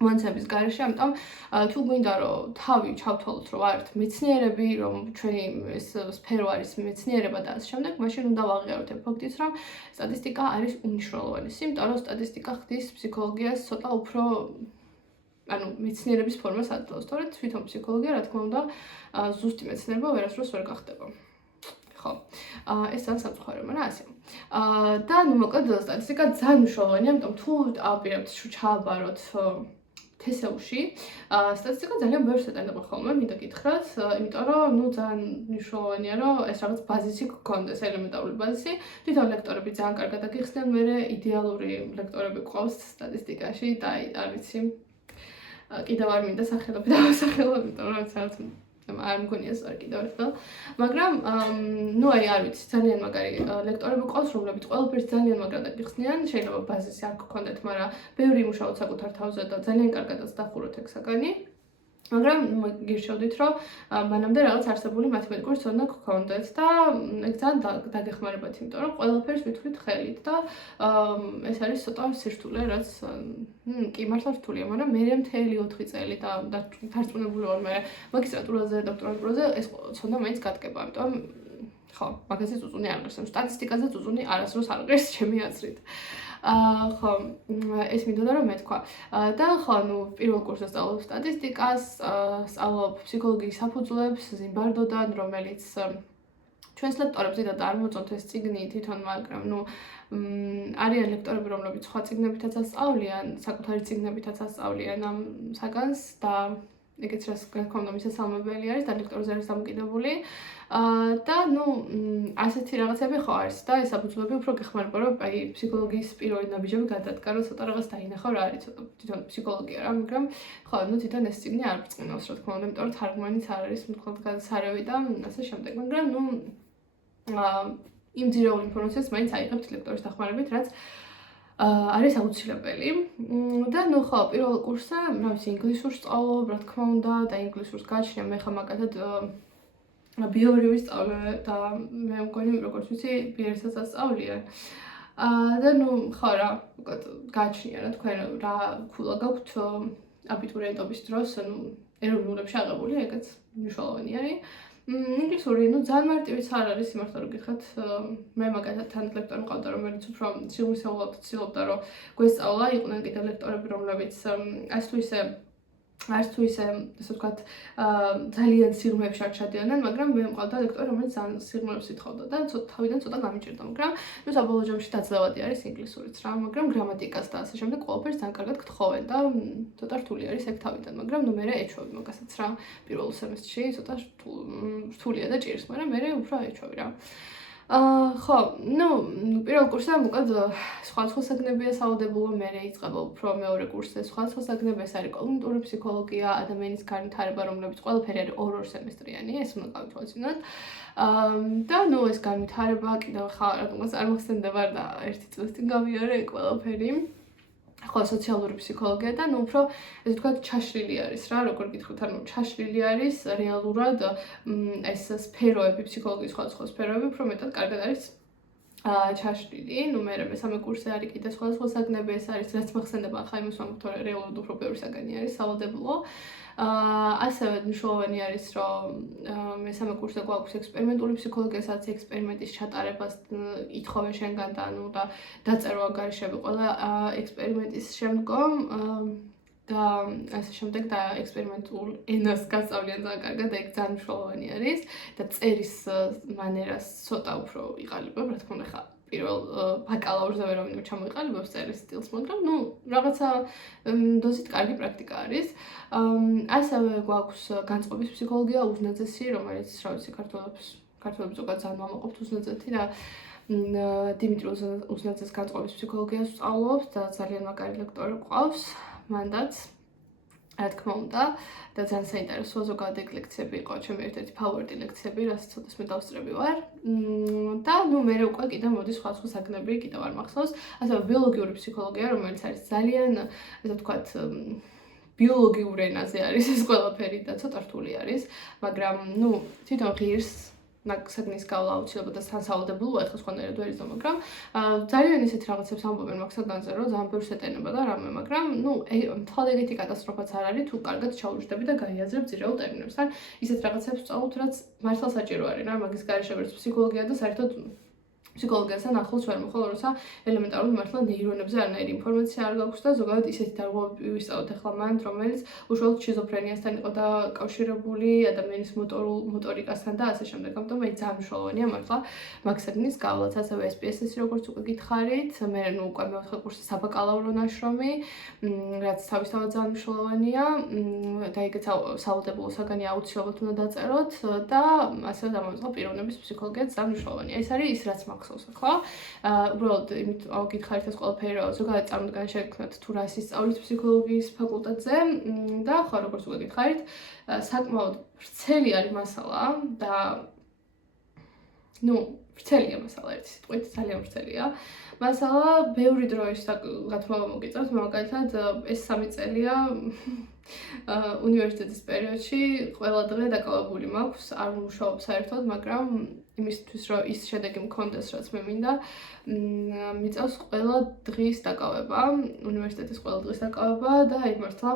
მონაცემების გარეშე, ამიტომ თუ გვინდა რომ თავი ჩავთვალოთ რომ ვართ მეცნიერები, რომ ჩვენი ეს სფერო არის მეცნიერება და ასე შემდეგ, მაშინ უნდა ვაღიაროთ ამ ფაქტის, რომ სტატისტიკა არის უმნიშვნელოვანესი, იმიტომ რომ სტატისტიკა ხდის ფსიქოლოგიას ცოტა უფრო ანუ მეცნიერების ფორმას ადლავს, თორემ თვითონ ფსიქოლოგია, რა თქმა უნდა, ზუსტი მეცნიერება ვერასდროს ვერ გახდება. ხო. ეს ძალიან სამწუხაროა, მაგრამ ასე. და ნუ მოკლედ სტატისტიკა ძალიან მნიშვნელოვანია, ამიტომ თუ ავპირებთ ჩააბაროთ TSU-ში სტატისტიკა ძალიან ბევრს ეტანება ხოლმე, მინდა გითხრათ, იმიტომ რომ ნუ ძალიან მნიშვნელოვანია, რომ ეს რაღაც ბაზისი გქონდეს, ელემენტარული ბაზისი. თვითონ ლექტორები ძალიან კარგად აგიხსნიან, მე იდეალური ლექტორები გვყავს სტატისტიკაში და არ ვიცი. კიდევ არ მინდა სახელები დავასახელო, იმიტომ რომ რაღაც არ მგონია სწორი კიდევ ერთხელ, მაგრამ ნუ აი არ ვიცი, ძალიან მაგარი ლექტორები გვყავს, რომლებიც ყველაფერს ძალიან მაგარად აგიხსნიან, შეიძლება ბაზისი არ გქონდეთ, მაგრამ ბევრი იმუშაოთ საკუთარ თავზე და ძალიან კარგადაც დახუროთ ეგ საგანი. მაგრამ გირჩევდით, რომ მანამდე რაღაც არსებული მათემატიკური ცოდნა გქონდეთ და ეგ ძალიან დაგეხმარებათ, იმიტომ რომ ყველაფერს ვითვლით ხელით და ეს არის ცოტა სირთულე, რაც კი მართლა რთულია, მაგრამ მე მთელი 4 წელი და დარწმუნებული ვარ, მე მაგისტრატურაზე, დოქტორანტურაზე ეს ცოდნა მაინც გადგება, ამიტომ ხო, მაგაზე წუწუნი არ ღირს, სტატისტიკაზე წუწუნი არასდროს არ ღირს ჩემი აზრით. ხო, ეს მინდოდა რომ მეთქვა. და ხო, ნუ პირველ კურსზე სწავლობ სტატისტიკას, სწავლობ ფსიქოლოგიის საფუძვლებს ზიმბარდოდან, რომელიც ჩვენს ლექტორებს დიდად არ მოწონთ ეს წიგნი თვითონ, მაგრამ ნუ არიან ლექტორები, რომლებიც სხვა წიგნებითაც ასწავლიან, საკუთარი წიგნებითაც ასწავლიან ამ საგანს და ეგეც რაც გქონდა მისასალმებელი არის და ლექტორზე არის დამოკიდებული. და ნუ ასეთი რაღაცები ხო არის და ეს საფუძვლები უფრო გეხმარება რომ აი ფსიქოლოგიის პირველი ნაბიჯები გადადგა რომ ცოტა რაღაც დაინახო რა არის ცოტა თვითონ ფსიქოლოგია რა, მაგრამ ხო ნუ თვითონ ეს წიგნი არ ბრწყინავს რა თქმა უნდა, იმიტომ რომ თარგმანიც არ არის მთლად გადასარევი და ასე შემდეგ, მაგრამ ნუ იმ ძირეულ ინფორმაციას მაინც აიღებთ ლექტორის დახმარებით, რაც არის აუცილებელი. და ნუ ხო, პირველ კურსზე, რა ვიცი, ინგლისურს სწავლობ, რა თქმა უნდა, და ინგლისურს გაჩნია, მე ხა მაგათად ბიოლოგიური სწავლე და მე მგონი, როგორც ვიცი, ბიერსაც ასწავლიან. და ნუ ხო რა, გაჩნია რა თქვენ რა ქულა გაქვთ აბიტურიენტობის დროს, ანუ ეროვნულებში აღებული, ეგეც მნიშვნელოვანი არის. ინგლისური, ნუ ძალიან მარტივიც არ არის, იმართლა რომ გითხრათ, მე მაგათად თან ლექტორი მყავდა, რომელიც უფრო სიღრმისეულად ცდილობდა, რომ გვესწავლა, იყვნენ კიდევ ლექტორები, რომლებიც ასე თუ ისე, ასე ვთქვათ, ძალიან სიღრმეებში არ ჩადიოდნენ, მაგრამ მე მყავდა ლექტორი, რომელიც ძალიან სიღრმეებს ითხოვდა და თავიდან ცოტა გამიჭირდა, მაგრამ ნუ საბოლოო ჯამში დაძლევადი არის ინგლისურიც რა, მაგრამ გრამატიკას და ასე შემდეგ ყველაფერს ძალიან კარგად გთხოვენ და ცოტა რთული არის ეგ თავიდან, მაგრამ ნუ მე ეჩვევი მაგასაც რა, პირველ სემესტრში ცოტა რთულია და ჭირს, მაგრამ მე უფრო ეჩვევი რა. ხო, ნუ პირველ კურსზე მოკლედ სხვა საგნებია სავალდებულო, მე იწყება უფრო მეორე კურსზე სხვა საგნები, ეს არის კოგნიტური ფსიქოლოგია, ადამიანის განვითარება, რომლებიც ყველაფერი არის 2 სემესტრიანი, ეს უნდა გავითვალისწინოთ. და ნუ ეს განვითარება კიდევ ხა რატომაც არ მოხსენდება და 1 წლის წინ გავიარე ყველაფერი. ხო, სოციალური ფსიქოლოგია და ნუ უფრო ესე ვთქვათ ჩაშლილი არის რა, როგორ გითხრათ, ანუ ჩაშლილი არის რეალურად ეს სფეროები, ფსიქოლოგიის სხვადასხვა სფეროები უფრო მეტად კარგად არის ჩაშლილი. ნუ მე მესამე კურსზე არის კიდე სხვადასხვა საგნები, ეს არის რაც მოხსენდება ახლა იმის ვამბობთ, რომ რეალურად უფრო ბევრი საგანი არის სავალდებულო. ასევე მნიშვნელოვანი არის, რომ მესამე კურსზე გვაქვს ექსპერიმენტული ფსიქოლოგია, სადაც ექსპერიმენტის ჩატარებას ითხოვენ შენგან და დაწერვა გარეშები ყველა ექსპერიმენტის შემდგომ და ასე შემდეგ და ექსპერიმენტულ ენას გასწავლიან ძალიან კარგად, ეგ ძალიან მნიშვნელოვანი არის და წერის მანერას ცოტა უფრო იყალიბებ, რა თქმა უნდა, ხა პირველ ბაკალავრზე ვერავინ ჩამოიყალიბებს წერის სტილს, მაგრამ რაღაცა დოზით კარგი პრაქტიკა არის. ასევე გვაქვს განწყობის ფსიქოლოგია უზნაძესი, რომელიც რა ვიცი ქართველებს ზოგადად ძალიან ვამაყობთ უზნაძეთი და დიმიტრი უზნაძეს განწყობის ფსიქოლოგიას ვსწავლობს და ძალიან მაგარი ლექტორი ყავს. მანდაც, რა თქმა უნდა, და ძალიან საინტერესოა ზოგადად ეგ ლექციები იყო, ჩემი ერთ-ერთი ფავორიტი ლექციები, რასაც ცოტას მე დავსწრები ვარ. და მე უკვე კიდე მოდის სხვა საგნები კიდევ არ მახსოვს. ასევე ბიოლოგიური ფსიქოლოგია, რომელიც არის ძალიან, ესე ვთქვათ, ბიოლოგიურ ენაზე არის ეს ყველაფერი და ცოტა რთული არის, მაგრამ თვითონ ღირს საგნის გავლა აუცილებლად და სანსავალდებელოა, ეხლა სხვანაირად ვერ იზო, მაგრამ ძალიან ისეთ რაღაცებს ამბობენ მაგ საგანზე, რომ ძალიან ბევრს ეტენება და რამე, მაგრამ თვალ ეგეთი კატასტროფაც არ არის, თუ კარგად ჩაუჯდები და გაიაზრებ ძირეულ ტერმინებს. ან ისეთ რაღაცებს ვსწავლობთ, რაც მართლა საჭირო არის რა, მაგის გარეშე ვერც ფსიქოლოგია და საერთოდ ფსიქოლოგიასთან ახლოს ვერ მოხვალ, როცა ელემენტარული მართლა ნეირონებზე არანაირი ინფორმაცია არ გაქვს და ზოგადად ისეთი დარღვევები ვისწავლოთ ახლა მანდ, რომელიც უშუალოდ შიზოფრენიასთან იყო დაკავშირებული, ადამიანის მოტორიკასთან და ასე შემდეგ. ამიტომ აი ძალიან მნიშვნელოვანია მართლა მაგ საგნის გავლაც, ასევე SPSS-ი როგორც უკვე გითხარით, მე უკვე მეოთხე კურსი საბაკალავრო ნაშრომი, რაც თავისთავად ძალიან მნიშვნელოვანია და ეგეც სავალდებულო საგანი აუცილებლად უნდა დაწეროთ და ასევე დამოვიწყო პიროვნების ფსიქოლოგია ძალიან მნიშვნელოვანია. ეს არის ის რაც მახსოვს ახლა. უბრალოდ იმით გითხარით ეს ყველაფერი, რომ ზოგადად წარმოდგენა შეგქმნათ თუ რას ისწავლით ფსიქოლოგიის ფაკულტეტზე და ხო როგორც უკვე გითხარით, საკმაოდ ვრცელი არის მასალა და ვრცელია მასალა ერთი სიტყვით, ძალიან ვრცელია. მასალა ბევრი დროის გათმობა მოგიწევთ, მაგალითად ეს 3 წელია უნივერსიტეტის პერიოდში ყველა დღე დაკავებული მაქვს, არ ვმუშაობ საერთოდ, მაგრამ იმისთვის რომ ის შედეგი მქონდეს, რაც მე მინდა, მიწევს ყველა დღის დაკავება, უნივერსიტეტის ყველა დღის დაკავება და აი მართლა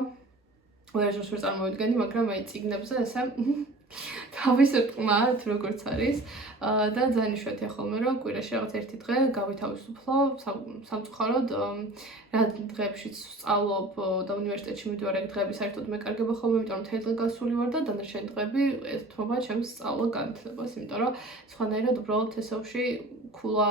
ვერჟებს ვერ წარმოვიდგენი, მაგრამ აი წიგნებზე ესე თავის რტყმა თუ როგორც არის და ძალიან იშვიათია ხოლმე რომ კვირაში რაღაც ერთი დღე გავითავისუფლო სამწუხაროდ რა დღეებშიც ვსწავლობ და უნივერსიტეტში მივდივარ ეგ დღეები საერთოდ მეკარგება ხოლმე, იმიტომ რომ მთელი დღე გასული ვარ და დანარჩენი დღეები ეთმობა ჩემს სწავლა განათლებას, იმიტომ რომ სხვანაირად უბრალოდ თესავში ქულა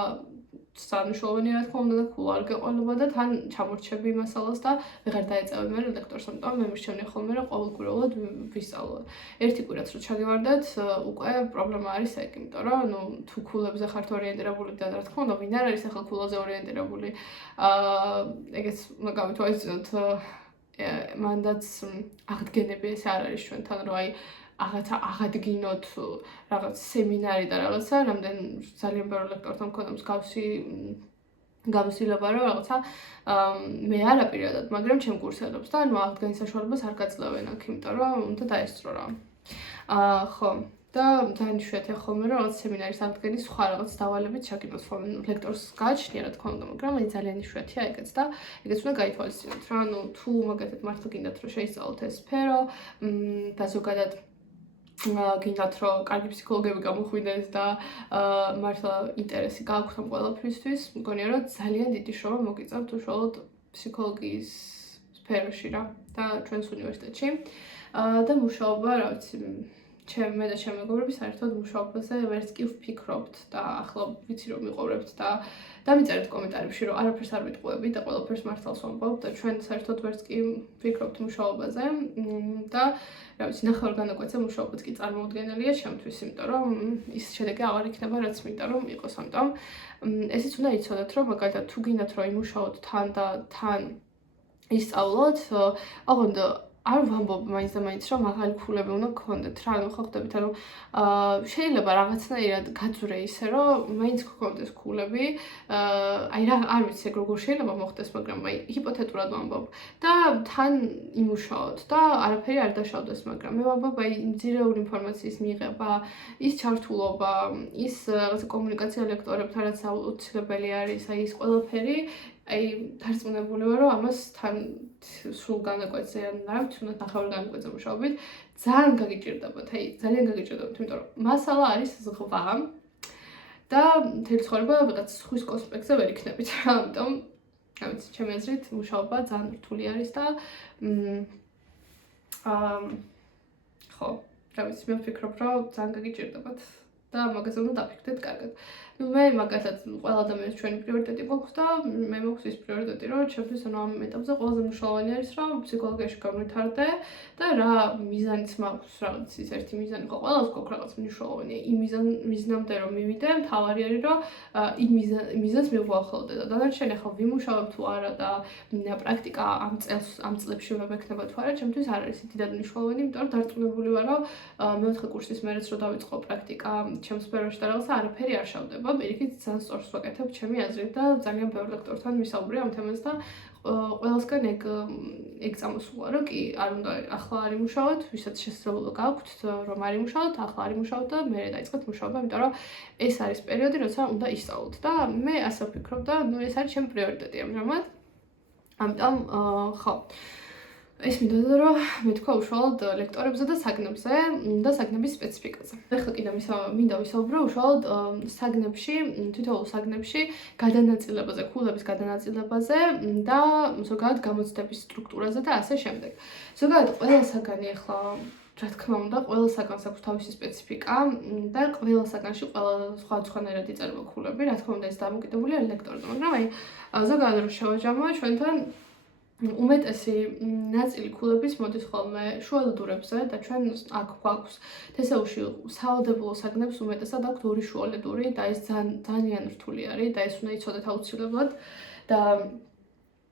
სამშოვანი რა თქმა უნდა და ქულა არ გეყოლება და თან ჩამორჩები მასალას და ვეღარ დაეწევი მე ლექტორს, ამიტომ მე მირჩევნია ხოლმე რომ ყოველკვირეულად ვისწავლო. ერთი კვირაც რო ჩაგევარდეთ, უკვე პრობლემა არის ეგ, იმიტომ რომ თუ ქულებზე ხართ ორიენტირებული და რა თქმა უნდა ვინ არ არის ახლა ქულაზე ორიენტირებული, ეგეც უნდა გავითვალისწინოთ, მანდაც აღდგენები ეს არ არის ჩვენთან, რომ აი რაღაცა აღადგინოთ რაღაც სემინარი და რაღაცა, რამდენ ძალიან ბევრი ლექტორთან მქონდა მსგავსი გამოსილება, რომ რაღაცა მე არა პირადად, მაგრამ ჩემ კურსელებს და აღდგენის საშუალებას არ გაძლევენ აქ, იმიტომ რომ უნდა დაესწრო რა. ხო, და ძალიან იშვიათია ხოლმე, რომ რაღაც სემინარის აღდგენის სხვა რაღაც დავალებით ჩაგინოთ ხოლმე ლექტორს გააჩნია, რა თქმა უნდა, მაგრამ აი ძალიან იშვიათია ეგეც და ეგეც უნდა გაითვალისწინოთ რა, თუ მაგათად მართლა გინდათ რომ შეისწავლოთ ეს სფერო და ზოგადად გინდათ რომ კარგი ფსიქოლოგები გამოხვიდეს და მართლა ინტერესი გააქვთ ამ ყველაფრისთვის, მგონია რომ ძალიან დიდი შრომა მოგიწევთ უშუალოდ ფსიქოლოგიის სფეროში რა და ჩვენს უნივერსიტეტში და მუშაობა, რა ვიცი, მე და ჩემი მეგობრები საერთოდ მუშაობაზე ვერც კი ვფიქრობთ და ახლა ვიცი რომ მიყურებთ და დამიწერეთ კომენტარებში რომ არაფერს არ ვიტყუები და ყველაფერს მართალს ვამბობ და ჩვენ საერთოდ ვერც კი ვფიქრობთ მუშაობაზე და რა ვიცი ნახევარ განაკვეთზე მუშაობაც კი წარმოუდგენელია ჩემთვის, იმიტომ რომ ის შედეგი აღარ იქნება რაც მინდა რომ იყოს, ამიტომ ესეც უნდა იცოდეთ რომ მაგალითად თუ გინდათ რომ იმუშაოთ თან და თან ისწავლოთ, ოღონდ არ ვამბობ მაინც და მაინც რომ მაღალი ქულები უნდა გქონდეთ რა, ხო ხვდებით, ანუ შეიძლება რაღაცნაირად გაძვრე ისე რომ მაინც გქონდეს ქულები, აი რა არ ვიცი ეგ როგორ შეიძლება მოხდეს, მაგრამ აი ჰიპოთეტურად ვამბობ და თან იმუშაოთ და არაფერი არ დაშავდეს, მაგრამ მე ვამბობ აი ძირეული ინფორმაციის მიღება, ის ჩართულობა, ის რაღაცა კომუნიკაცია ლექტორებთან რაც აუცილებელი არის, აი ეს ყველაფერი აი დარწმუნებული ვარ რომ ამას სრულ განაკვეთზე ან რა ვიცი, უნდა ნახევარ განაკვეთზე მუშაობთ, ძალიან გაგიჭირდებათ, აი, ძალიან გაგიჭირდებათ, იმიტომ რომ მასალა არის ზღვა და მთელი ცხოვრება ვიღაც ხვის კონსპექტზე ვერ იქნებით რა, ამიტომ რა ვიცი, ჩემი აზრით, მუშაობა ძალიან რთული არის და ხო, რა ვიცი, მე ვფიქრობ, რომ ძალიან გაგიჭირდებათ და მაგაზე უნდა დაფიქრდეთ კარგად. მე მაგათაც ყველა ადამიანის ჩვენი პრიორიტეტი გვაქვს და მე მაქვს ის პრიორიტეტი, რომ ჩემთვის ამ ეტაპზე ყველაზე მნიშვნელოვანი არის, რომ ფსიქოლოგიაში გავვითარდე და რა მიზანიც მაქვს, რაღაც ის ერთი მიზანი ხო ყველას გვაქვს რაღაც მნიშვნელოვანი. იმ მიზნამდე რომ მივიდე, მთავარი არის, რომ იმ მიზანს მივუახლოვდე და დანარჩენი ახლა ვიმუშავებ თუ არა და პრაქტიკა ამ წლებში უნდა მექნება თუ არა, ჩემთვის არ არის დიდად მნიშვნელოვანი, იმიტომ რომ დარწმუნებული ვარ, რომ მეოთხე კურსის მერეც რო დავიწყო პრაქტიკა ჩემს სფეროში და რაღაცა არაფერი არ შავდება. პირიქით ძალიან სწორს ვაკეთებ ჩემი აზრით და ძალიან ბევრ ლექტორთან ვისაუბრე ამ თემაზე და ყველასგან ეგ წამოსულა, რომ კი არ უნდა ახლა არ იმუშაოთ, ვისაც შესაძლებლობა გაქვთ, რომ არ იმუშაოთ, ახლა არ იმუშაოთ და მერე დაიწყეთ მუშაობა, იმიტომ რომ ეს არის პერიოდი, როცა უნდა ისწავლოთ და მე ასე ვფიქრობ და ეს არის ჩემი პრიორიტეტი ამჟამად. ამიტომ ხო ეს მინდოდა რომ მეთქვა უშუალოდ ლექტორებზე და საგნებზე და საგნების სპეციფიკაზე. ახლა კიდე მინდა ვისაუბრო უშუალოდ საგნებში, თითოეულ საგნებში გადანაწილებაზე, ქულების გადანაწილებაზე და ზოგადად გამოცდების სტრუქტურაზე და ასე შემდეგ. ზოგადად ყველა საგანი ახლა რა თქმა უნდა, ყველა საგანს აქვს თავისი სპეციფიკა და ყველა საგანში ყველა სხვადასხვანაირად იწერება ქულები, რა თქმა უნდა ეს დამოკიდებულია ლექტორზე, მაგრამ აი ზოგადად რომ შევაჯამო ჩვენთან უმეტესი ნაწილი ქულების მოდის ხოლმე შუალედურებზე და ჩვენ აქ გვაქვს თესეულში სავალდებულო საგნებს უმეტესად აქვთ ორი შუალედური და ეს ძალიან რთული არის და ეს უნდა იცოდეთ აუცილებლად და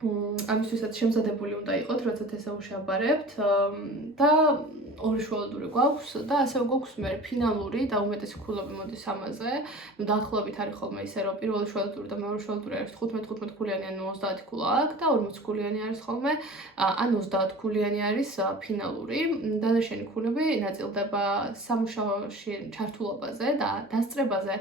ამისთვისაც შემზადებული უნდა იყოთ, როცა თესეულში აბარებთ და ორი შუალედური გვაქვს და ასევე გვაქვს მე ფინალური და უმეტესი ქულები მოდის ამაზე. დაახლოებით არის ხოლმე ისე, რომ პირველი შუალედური და მეორე შუალედური არის 15 ქულიანი ან 30 ქულა აქვს და 40 ქულიანი არის ხოლმე ან 30 ქულიანი არის ფინალური. დანარჩენი ქულები ნაწილდება სამუშაოში ჩართულობაზე და დასწრებაზე.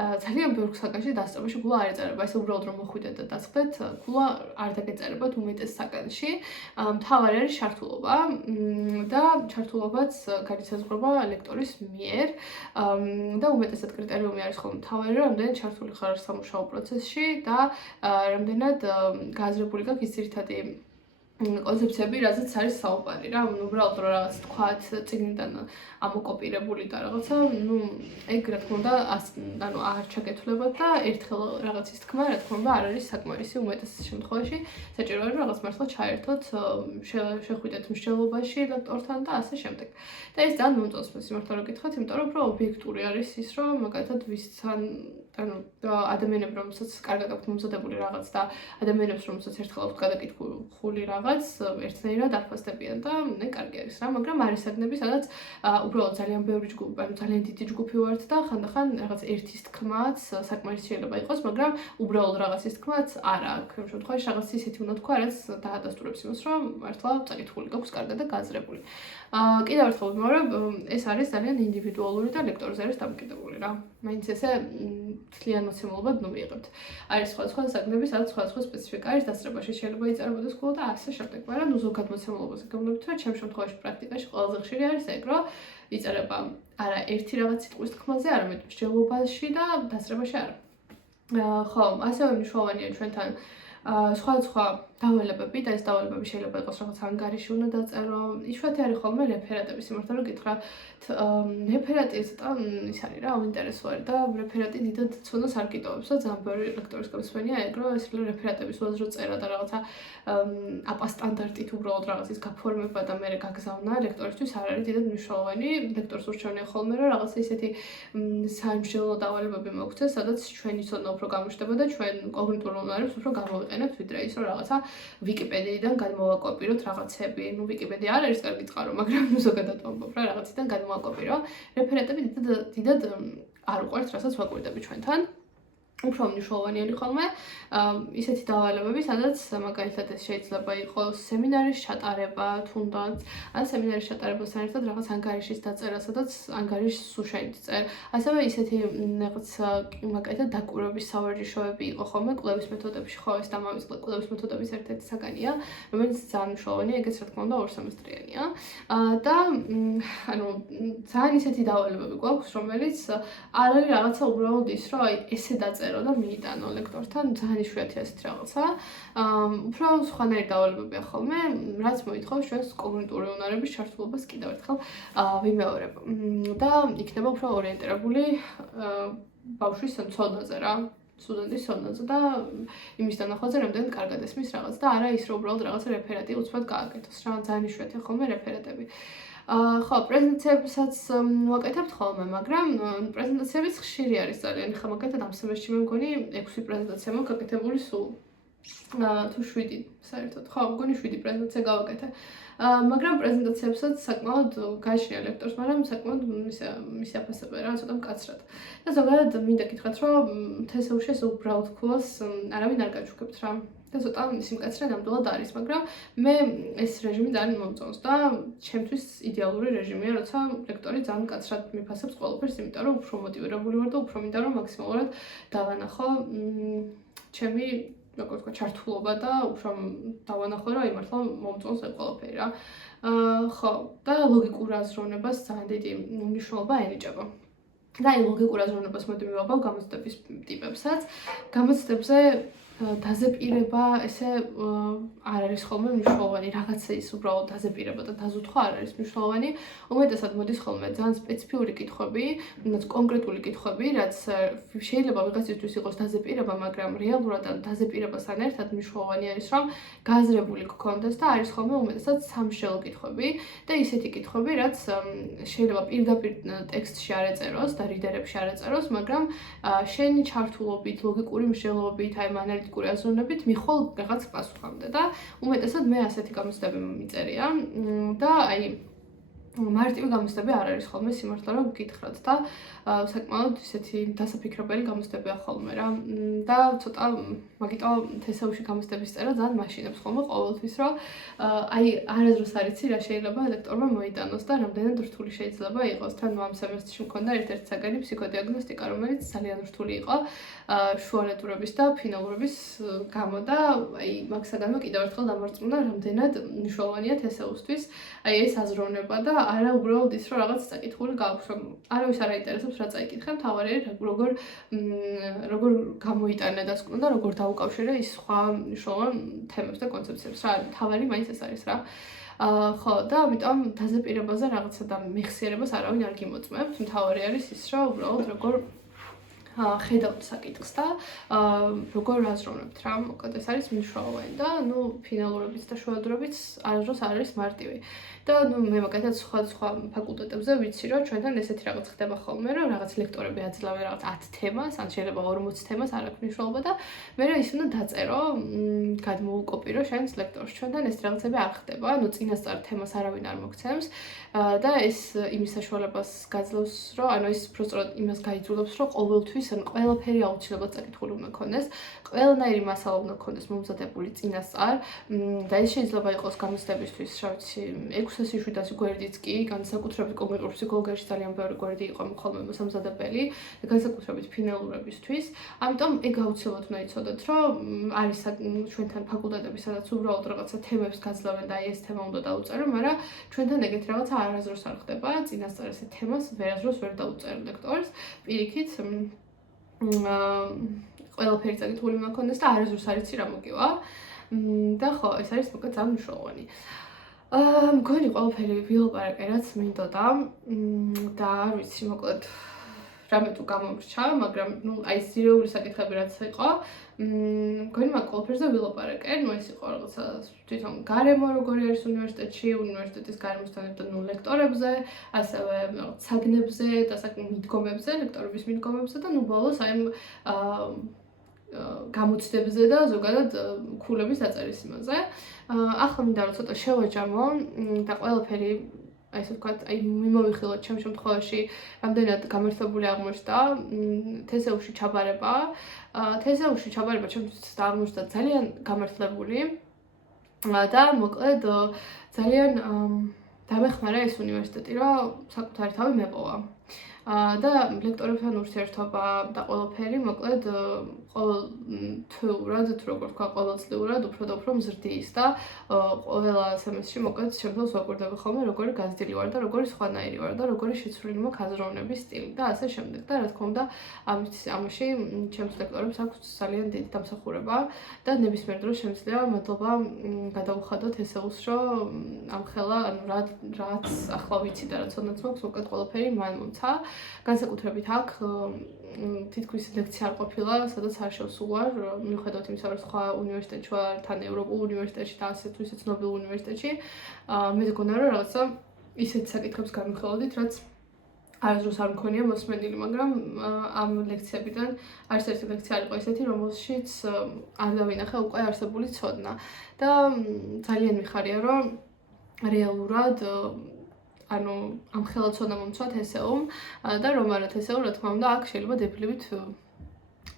ძალიან ბევრ საგანში დასწრებაში ქულა არ ეწერება, ესე უბრალოდ რომ მოხვიდეთ და დაწყდეთ, ქულა არ დაგეწერებათ უმეტეს საგანში. მთავარი არის ჩართულობა და ჩართულობაც განისაზღვრება ლექტორის მიერ და უმეტესად კრიტერიუმი არის ხოლმე მთავარი, რომ რამდენად ჩართული ხარ სამუშაო პროცესში და რამდენად გააზრებული გაქვს ის ძირითადი კონცეფციები, რაზეც არის საუბარი რა, უბრალოდ რომ რაღაც თქვათ წიგნიდან ამოკოპირებული და რაღაცა, ეგ რა თქმა უნდა, არ ჩაგეთვლებათ და ერთხელ რაღაცის თქმა, რა თქმა უნდა, არ არის საკმარისი უმეტეს შემთხვევაში, საჭირო არის რაღაც მართლა ჩაერთოთ, შეხვიდეთ მსჯელობაში ლექტორთან და ასე შემდეგ. და ეს ძალიან მომწონს მე სიმართლე რომ გითხრათ, იმიტომ რომ უფრო ობიექტური არის ის, რომ მაგალითად ვისთან ადამიანებს, რომელსაც კარგად აქვთ მომზადებული რაღაც და ადამიანებს, რომელსაც ერთხელ აქვთ გადაკითხული რაღაც, ერთნაირად არფასდებიან და მე კარგი არის რა, მაგრამ არის საგნები, სადაც უბრალოდ ძალიან ბევრი ჯგუფი, ანუ ძალიან დიდი ჯგუფი ვართ და ხანდახან რაღაც ერთის თქმაც საკმარისი შეიძლება იყოს, მაგრამ უბრალოდ რაღაცის თქმაც არა აქვს. იმ შემთხვევაში რაღაც ისეთი უნდა თქვა, რაც დაადასტურებს იმას, რომ მართლა წაკითხული გაქვს კარგად და გააზრებული. კიდევ ერთხელ ვიმეორებ, ეს არის ძალიან ინდივიდუალური და ლექტორზე არის დამოკიდებული რა. მაინც ესე მთლიან მოცემულობად მივიღებთ. არის სხვადასხვა საგნები, სადაც სხვადასხვა სპეციფიკა არის, დასწრებაში შეიძლება იწერებოდეს ქულა და ასე შემდეგ. მაგრამ ზოგად მოცემულობაზე გავლობთ, რომ ჩემ შემთხვევაში პრაქტიკაში ყველაზე ხშირი არის ეგ, რომ იწერება არა ერთი რაღაც სიტყვის თქმაზე, არამედ მსჯელობაში და დასწრებაში არა. ხო, ასევე მნიშვნელოვანია ჩვენთან სხვადასხვა დავალებები და ეს დავალებები შეიძლება იყოს რაღაც ანგარიში უნდა დაწერო. იშვიათი არის ხოლმე რეფერატები, სიმართლე რომ გითხრათ, რეფერატი ცოტა ის არის რა, უინტერესო არის და რეფერატი დიდად ცოდნას არ გიტოვებს და ძალიან ბევრი ლექტორის გამოსვენია ეგ, რომ ეს რეფერატების უაზრო წერა და რაღაცა აპასტანდარტით უბრალოდ რაღაცის გაფორმება და მერე გაგზავნა ლექტორისთვის არ არის დიდად მნიშვნელოვანი. ლექტორს ურჩევნია ხოლმე, რომ რაღაცა ისეთი საიმსჯელო დავალებები მოგცეს, სადაც ჩვენი ცოდნა უფრო გამოჩნდება და ჩვენ კოგნიტურ უნარებს უფრო გამოვიყენებთ, ვიდრე ის, რომ რაღაცა ვიკიპედიიდან გადმოვაკოპიროთ რაღაცები. ნუ ვიკიპედია არ არის კარგი წყარო, მაგრამ ზოგადად ვამბობ რა რაღაციდან გადმოვაკოპირო. რეფერატები დიდად არ უყვართ, რასაც ვაკვირდები ჩვენთან. უფრო მნიშვნელოვანია ხოლმე ისეთი დავალებები, სადაც მაგალითად ეს შეიძლება იყოს სემინარის ჩატარება, თუნდაც, ან სემინარის ჩატარებასთან ერთად რაღაც ანგარიშის დაწერა, სადაც ანგარიშს სუშენით წერ. ასევე ისეთი რაღაც მაგალითად დაკვირვების სავარჯიშოები იყო ხოლმე კვლევის მეთოდებში, ხო, ეს დამამის კვლევის მეთოდების ერთ-ერთი საგანია, რომელიც ძალიან მნიშვნელოვანია, ეგეც რა თქმა უნდა 2 სემესტრიანია. და ანუ ძალიან ისეთი დავალებები გვაქვს, რომელიც არ არის რაღაცა უბრალოდ ის, რომ აი ესე დაწერა და მიიტანო ლექტორთან, ძალიან იშვიათია ესეთი რაღაცა. უფრო სხვანაირი დავალებებია ხოლმე, რაც მოითხოვს ჩვენს კოგნიტიური უნარების ჩართულობას კიდევ ერთხელ ვიმეორებ. და იქნება უფრო ორიენტირებული ბავშვის ცოდნაზე რა. სტუდენტის ცოდნაზე და იმის დანახვაზე, რამდენად კარგად ესმის რაღაც და არა ის, რომ უბრალოდ რაღაცა რეფერატი უცბად გააკეთოს. რა ძალიან იშვიათია ხოლმე რეფერატები. ხო, პრეზენტაციებსაც ვაკეთებთ ხოლმე, მაგრამ პრეზენტაციებიც ხშირი არის ძალიან. ხა მაგალითად ამ სემესტრში მე მგონი 6 პრეზენტაცია მაქვს გაკეთებული სულ. თუ 7 საერთოდ. ხო, მგონი 7 პრეზენტაცია გავაკეთე. მაგრამ პრეზენტაციებსაც საკმაოდ გააჩნია ლექტორს, მაგრამ საკმაოდ მისი აფასება რა, ცოტა მკაცრად. და ზოგადად მინდა გითხრათ, რომ TSU-ში ეს უბრალოდ ქულას არავინ არ გაჩუქებთ რა. და ცოტა სიმკაცრე ნამდვილად არის, მაგრამ მე ეს რეჟიმი ძალიან მომწონს და ჩემთვის იდეალური რეჟიმია, როცა ლექტორი ძალიან მკაცრად მიფასებს ყველაფერს, იმიტომ რომ უფრო მოტივირებული ვარ და უფრო მინდა რომ მაქსიმალურად დავანახო ჩემი როგორ ვთქვა, ჩართულობა და უფრო დავანახო, რომ აი მართლა მომწონს ეს ყველაფერი რა. ხო, და ლოგიკურ აზროვნებას ძალიან დიდი მნიშვნელობა ენიჭება. და აი ლოგიკურ აზროვნებას მოდი მივაბავ გამოცდების ტიპებსაც. გამოცდებზე დაზეპირება ესე არ არის ხოლმე მნიშვნელოვანი, რაღაცა ის უბრალოდ დაზეპირება და დაზუთხვა არ არის მნიშვნელოვანი. უმეტესად მოდის ხოლმე ძალიან სპეციფიური კითხვები, კონკრეტული კითხვები, რაც შეიძლება ვიღაცისთვის იყოს დაზეპირება, მაგრამ რეალურად ამ დაზეპირებასთან ერთად მნიშვნელოვანი არის, რომ გააზრებული გქონდეს და არის ხოლმე უმეტესად სამსჯელო კითხვები და ისეთი კითხვები, რაც შეიძლება პირდაპირ ტექსტში არ ეწეროს და რიდერებში არ ეწეროს, მაგრამ შენი ჩართულობით, ლოგიკური მსჯელობით, აი ანალიტიკური აზროვნებით მიხვალ რაღაც პასუხამდე და უმეტესად მე ასეთი გამოცდები მიწერია და აი მარტივი გამოცდები არ არის ხოლმე სიმართლე რომ გითხრათ და საკმაოდ ისეთი დასაფიქრებელი გამოცდებია ხოლმე რა და ცოტა მაგიტო TSU-ში გამოცდების წერა ძალიან მაშინებს ხოლმე ყოველთვის რომ აი არასდროს არ იცი რა შეიძლება ლექტორმა მოიტანოს და რამდენად რთული შეიძლება იყოს თან ამ სემესტრში მქონდა ერთ-ერთი საგანი ფსიქოდიაგნოსტიკა რომელიც ძალიან რთული იყო შუალედურების და ფინალურების გამო და აი მაგ საგანმა კიდევ ერთხელ დამარწმუნა რამდენად მნიშვნელოვანია TSU-სთვის აი ეს აზროვნება და არა უბრალოდ ის რომ რაღაც საკითხული გაქვს რომ არავის არ აინტერესებს რა წაიკითხე მთავარი როგორ გამოიტანე დასკვნა და როგორ დაუკავშირე ის სხვა მნიშვნელოვან თემებს და კონცეფციებს რა მთავარი მაინც ეს არის რა ხო და ამიტომ დაზეპირებაზე რაღაცა და მეხსიერებას არავინ არ გიმოწმებს მთავარი არის ის რომ უბრალოდ როგორ ხედავთ საკითხს და როგორ აზროვნებთ რა მოკლედ ეს არის მნიშვნელოვანი და ნუ ფინალურებიც და შუადურებიც არასდროს არ არის მარტივი და ნუ მე მაგალითად სხვა ფაკულტეტებზე ვიცი რომ ჩვენთან ესეთი რაღაც ხდება ხოლმე რომ რაღაც ლექტორები აძლევენ რაღაც 10 თემას ან შეიძლება 40 თემას არ აქვს მნიშვნელობა და მე რა ის უნდა დაწერო გადმოუკოპირო შენს ლექტორს ჩვენთან ეს რაღაცები არ ხდება ნუ წინასწარ თემას არავინ არ მოგცემს და ეს იმის საშუალებას გაძლევს რომ ანუ ეს პროსტოდ იმას გაიძულებს რომ ყოველთვის ან ყველაფერი აუცილებლად წაკითხული უნდა ქონდეს ყველანაირი მასალა უნდა ქონდეს მომზადებული წინასწარ და ეს შეიძლება იყოს გამოცდებისთვის რა ვიცი 600-700 გვერდიც კი განსაკუთრებით კონკრეტულ ფსიქოლოგიაში ძალიან ბევრი გვერდი იყო ხოლმე მოსამზადებელი და განსაკუთრებით ფინალურებისთვის ამიტომ ეგ აუცილებლად უნდა იცოდეთ რომ არის ჩვენთან ფაკულტეტები სადაც უბრალოდ რაღაცა თემებს გაძლევენ და აი ეს თემა უნდა დაუწერო მაგრამ ჩვენთან ეგეთ რაღაცა არასდროს არ ხდება წინასწარ ესე თემას ვერასდროს ვერ დაუწერენ ლექტორს პირიქით ყველაფერი წაკითხული უნდა ქონდეს და არასდროს არ იცი რა მოგივა და ხო ეს არის მოკლედ ძალიან მნიშვნელოვანი მგონი ყველაფერი ვილაპარაკე რაც მინდოდა და არ ვიცი მოკლედ რამე თუ გამომრჩა მაგრამ ნუ აი ზირეული საკითხები რაც იყო მგონი მაგ ყველაფერზე ვილაპარაკე ნუ ეს იყო რაღაცა თვითონ გარემო როგორი არის უნივერსიტეტში უნივერსიტეტის გარემოსთან ერთად ნუ ლექტორებზე ასევე საგნებზე და მიდგომებზე ლექტორების მიდგომებზე და ნუ ბოლოს აი გამოცდებზე და ზოგადად ქულების დაწერის იმაზე. ახლა მინდა რომ ცოტა შევაჯამო და ყველაფერი აი ესე ვთქვათ, აი მიმოვიხილოთ ჩემ შემთხვევაში რამდენად გამართლებული აღმოჩნდა თესეულში ჩაბარება. თესეულში ჩაბარება ჩემთვის აღმოჩნდა ძალიან გამართლებული და მოკლედ ძალიან დამეხმარა ეს უნივერსიტეტი, რომ საკუთარი თავი მეპოვა. და ლექტორებთან ურთიერთობა და ყველაფერი, მოკლედ ყოველთვიურად, თუ როგორ ვთქვა, ყოველწლიურად უფრო და უფრო მზრდის და ყველა სემესტრში მოკლედ შემთხვევას ვაკვირდები ხოლმე, როგორი გაზრდილი ვარ და როგორი სხვანაირი ვარ და როგორი შეცვლილი მაქვს აზროვნების სტილი და ასე შემდეგ. და რა თქმა უნდა, ამაში ჩემს ლექტორებს აქვს ძალიან დიდი დამსახურება და ნებისმიერ დროს შემიძლია მადლობა გადავუხადოთ ესეულს, რომ ამხელა, ანუ რაც ახლა ვიცი და რაც ოდნავ მაქვს, მოკლედ ყველაფერი მან მომცა. განსაკუთრებით აქ თითქმის ლექცია არ ყოფილა, სადაც არ შევსულვარ, მიუხედავად იმისა, რომ სხვა უნივერსიტეტში ვარ, თან ევროპულ უნივერსიტეტში და ასე თუ ისე ცნობილ უნივერსიტეტში, მე მგონა, რომ რაღაცა ისეთ საკითხებს გამიხელოდით, რაც არასდროს არ მქონია მოსმენილი, მაგრამ ამ ლექციებიდან არც ერთი ლექცია არ იყო ესეთი, რომელშიც არ დავინახე უკვე არსებული ცოდნა. და ძალიან მიხარია, რომ რეალურად ანუ ამხელა ცოდნა მომცვათ ესეუმ და რომ არა ესეუ, რა თქმა უნდა, აქ შეიძლება დებლივით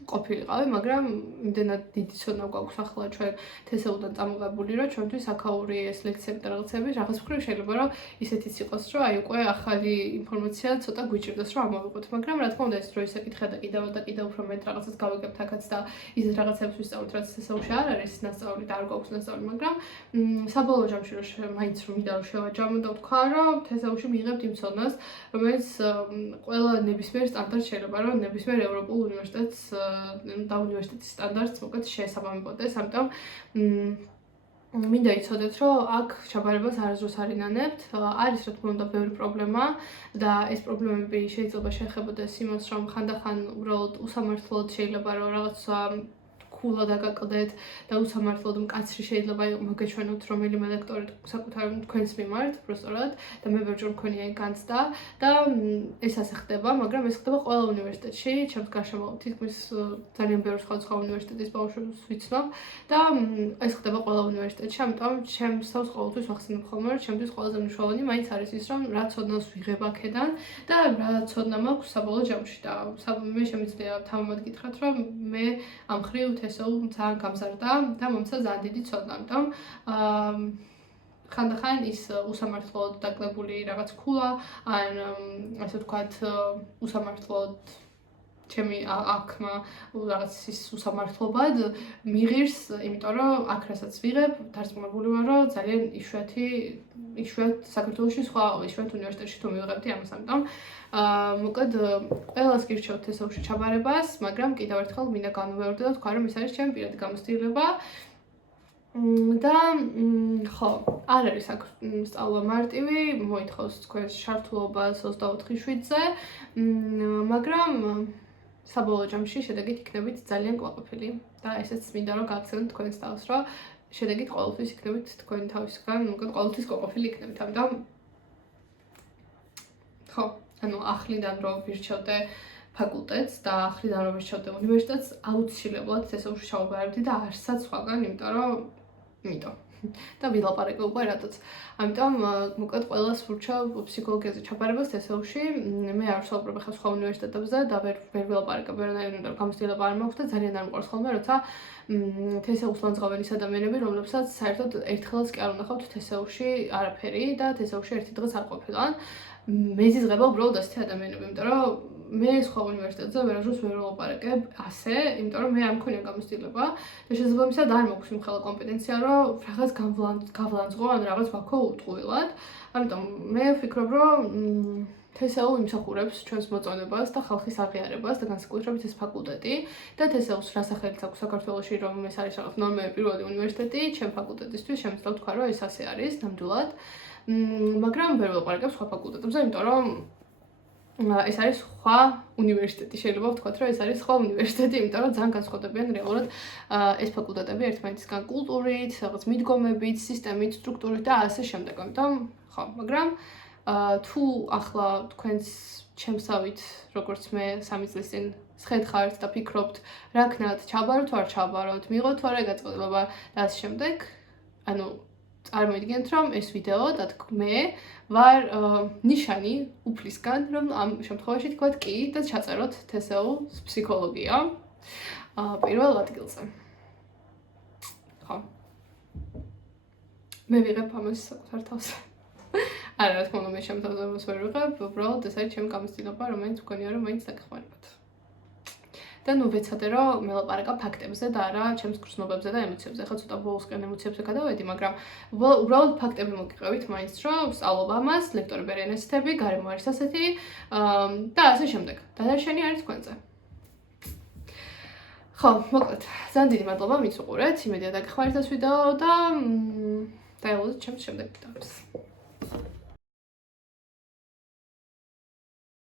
ყოფილიყავი, მაგრამ იმდენად დიდი ცოდნა გვაქვს ახლა ჩვენ თესეულთან წამოღებული, რომ ჩვენთვის აქაური ეს ლექციები და რაღაცები რაღაც მხრივ შეიძლება რომ ისეთიც იყოს, რომ აი უკვე ახალი ინფორმაცია ცოტა გვიჭირდეს, რომ ამოვიღოთ, მაგრამ რა თქმა უნდა ეს დროის საკითხია და კიდევ უფრო მეტ რაღაცას გავიგებთ აქაც და ისეთ რაღაცებს ვისწავლოთ, რაც თესეულში არ არის ნასწავლი და არ გვაქვს ნასწავლი, მაგრამ საბოლოო ჯამში რომ მაინც რომ მინდა რომ შევაჯამო და ვთქვა, რომ თესეულში მიიღებთ იმ ცოდნას, რომელიც ყველა ნებისმიერ სტანდარტს შეიძლება რომ ნებისმიერ ევროპულ უნივერსიტეტს და უნივერსიტეტის სტანდარტს მოკლედ შეესაბამებოდეს, ამიტომ მინდა იცოდეთ, რომ აქ ჩაბარებას არასდროს არ ინანებთ. არის რა თქმა უნდა ბევრი პრობლემა და ეს პრობლემები შეიძლება შეეხებოდეს იმას, რომ ხანდახან უბრალოდ უსამართლოდ შეიძლება რომ რაღაცა ქულა დაგაკლდეთ და უსამართლოდ მკაცრი შეიძლება მოგეჩვენოთ რომელიმე ლექტორი საკუთარ თქვენს მიმართ, უბრალოდ და მე ვერჯერ მქონია განცდა და ეს ასე ხდება, მაგრამ ეს ხდება ყველა უნივერსიტეტში, ჩემს გარშემო თითქმის ძალიან ბევრი სხვა უნივერსიტეტის ბავშვებს ვიცნობ და ეს ხდება ყველა უნივერსიტეტში, ამიტომ ჩემს თავს ყოველთვის ვახსენებ ხოლმე, რომ ჩემთვის ყველაზე მნიშვნელოვანი მაინც არის ის, რომ რა ცოდნას ვიღებ აქედან და რა ცოდნა მაქვს საბოლოო ჯამში და მე შემიძლია თავმოდ გითხრათ, რომ მე ამ ხრივ ესეულ ძალიან გამზარდა და მომცა ძალიან დიდი ცოდნა, ამიტომ ხანდახან ის უსამართლოდ დაკლებული რაღაც ქულა, ან ასე ვთქვათ, უსამართლოდ ჩემი აქმა რაღაც ის უსამართლობად მიღირს, იმიტომ რომ აქ რასაც ვიღებ, დარწმუნებული ვარ, რომ ძალიან იშვიათ საქართველოში სხვა იშვიათ უნივერსიტეტში თუ მივიღებდი ამას, ამიტომ მოკლედ ყველას გირჩევთ თესეულში ჩაბარებას, მაგრამ კიდევ ერთხელ მინდა განვეორდე და თქვა, რომ ეს არის ჩემი პირადი გამოცდილება და ხო, არ არის აქ სწავლა მარტივი, მოითხოვს თქვენს ჩართულობას 24/7-ზე, მაგრამ საბოლოო ჯამში შედეგით იქნებით ძალიან კმაყოფილი და ესეც მინდა რომ გააგზავნოთ თქვენს თავს, რომ შედეგით ყოველთვის იქნებით თქვენი თავისგან, მოკლედ ყოველთვის კმაყოფილი იქნებით, ამიტომ ხო, ანუ ახლიდან რომ ვირჩევდე ფაკულტეტს და ახლიდან რომ ვირჩევდე უნივერსიტეტს, აუცილებლად თესეულში ჩავაბარებდი და არცაც სხვაგან, იმიტომ და ვილაპარაკე უკვე რატოც. ამიტომ მოკლედ ყველას ვურჩევ ფსიქოლოგიაზე ჩაბარებას თესეულში. მე არ ვსაუბრობ ახლა სხვა უნივერსიტეტებზე და ვერ ვილაპარაკებ ვერანაირ გამოცდილება არ მაქვს და ძალიან არ მიყვარს ხოლმე, როცა თესეულს ლანძღავენ ის ადამიანები, რომლებსაც საერთოდ ერთხელაც კი არ უნახავთ თესეულში არაფერი და თესეულში ერთი დღეს არ ყოფილან. მეზიზღება უბრალოდ ასეთი ადამიანები, იმიტომ რომ მე სხვა უნივერსიტეტზე ვერასდროს ვერ ვილაპარაკებ ასე, იმიტომ რომ მე არ მქონია გამოცდილება და შესაბამისად არ მაქვს იმხელა კომპეტენცია, რომ რაღაც გავლანძღო ან რაღაც ვაქო უტყუილად. ამიტომ მე ვფიქრობ, რომ თესეულ იმსახურებს ჩვენს მოწონებას და ხალხის აღიარებას და განსაკუთრებით ეს ფაკულტეტი და თესეულს რა სახელიც აქვს საქართველოში, რომ ეს არის რაღაც ნორმები პირველი უნივერსიტეტი, ჩემ ფაკულტეტისთვის შემიძლია ვთქვა, რომ ეს ასე არის ნამდვილად. მაგრამ ვერ ვილაპარაკებ სხვა ფაკულტეტებზე, იმიტომ რომ ეს არის სხვა უნივერსიტეტი, შეიძლება ვთქვათ, რომ ეს არის სხვა უნივერსიტეტი, იმიტომ რომ ძალიან განსხვავდებიან რეალურად ეს ფაკულტეტები ერთმანეთისგან კულტურით, რაღაც მიდგომებით, სისტემით, სტრუქტურით და ასე შემდეგ. ამიტომ ხო, მაგრამ თუ ახლა თქვენს ჩემსავით, როგორც მე 3 წლის წინ სხედხართ და ფიქრობთ, რა ქნათ, ჩაბაროთ თუ არ ჩაბაროთ, მიღოთ თუ არა გაწყვეტილება და ასე შემდეგ, ანუ წარმოიდგინეთ, რომ ეს ვიდეო მე ვარ ნიშანი უფლისგან, რომ ამ შემთხვევაში თქვათ კი და ჩაწეროთ TESEUS ფსიქოლოგია პირველ ადგილზე. ხო. მე ვიღებ ამას საკუთარ თავზე. არა, რა თქმა უნდა, მე შემთხვევაში ამას ვერ ვიღებ, უბრალოდ ეს არის ჩემი გამოცდილება, რომელიც მგონია, რომ მაინც დაგეხმარებათ. და ნუ ვეცადე, რომ მელაპარაკა ფაქტებზე და არა ჩემს გრძნობებზე და ემოციებზე. ხა ცოტა ბოლოსკენ ემოციებზე გადავედი, მაგრამ უბრალოდ ფაქტები მოგიყევით მაინც, რომ ვსწავლობ ამას, ლექტორები არიან ესეთები, გარემო არის ასეთი და ასე შემდეგ. დანარჩენი არის თქვენზე. ხო, მოკლედ, ძალიან დიდი მადლობა, მით უყურეთ, იმედია დაგეხმარეთ ეს ვიდეო და დაელოდეთ ჩემს შემდეგ ვიდეოებს.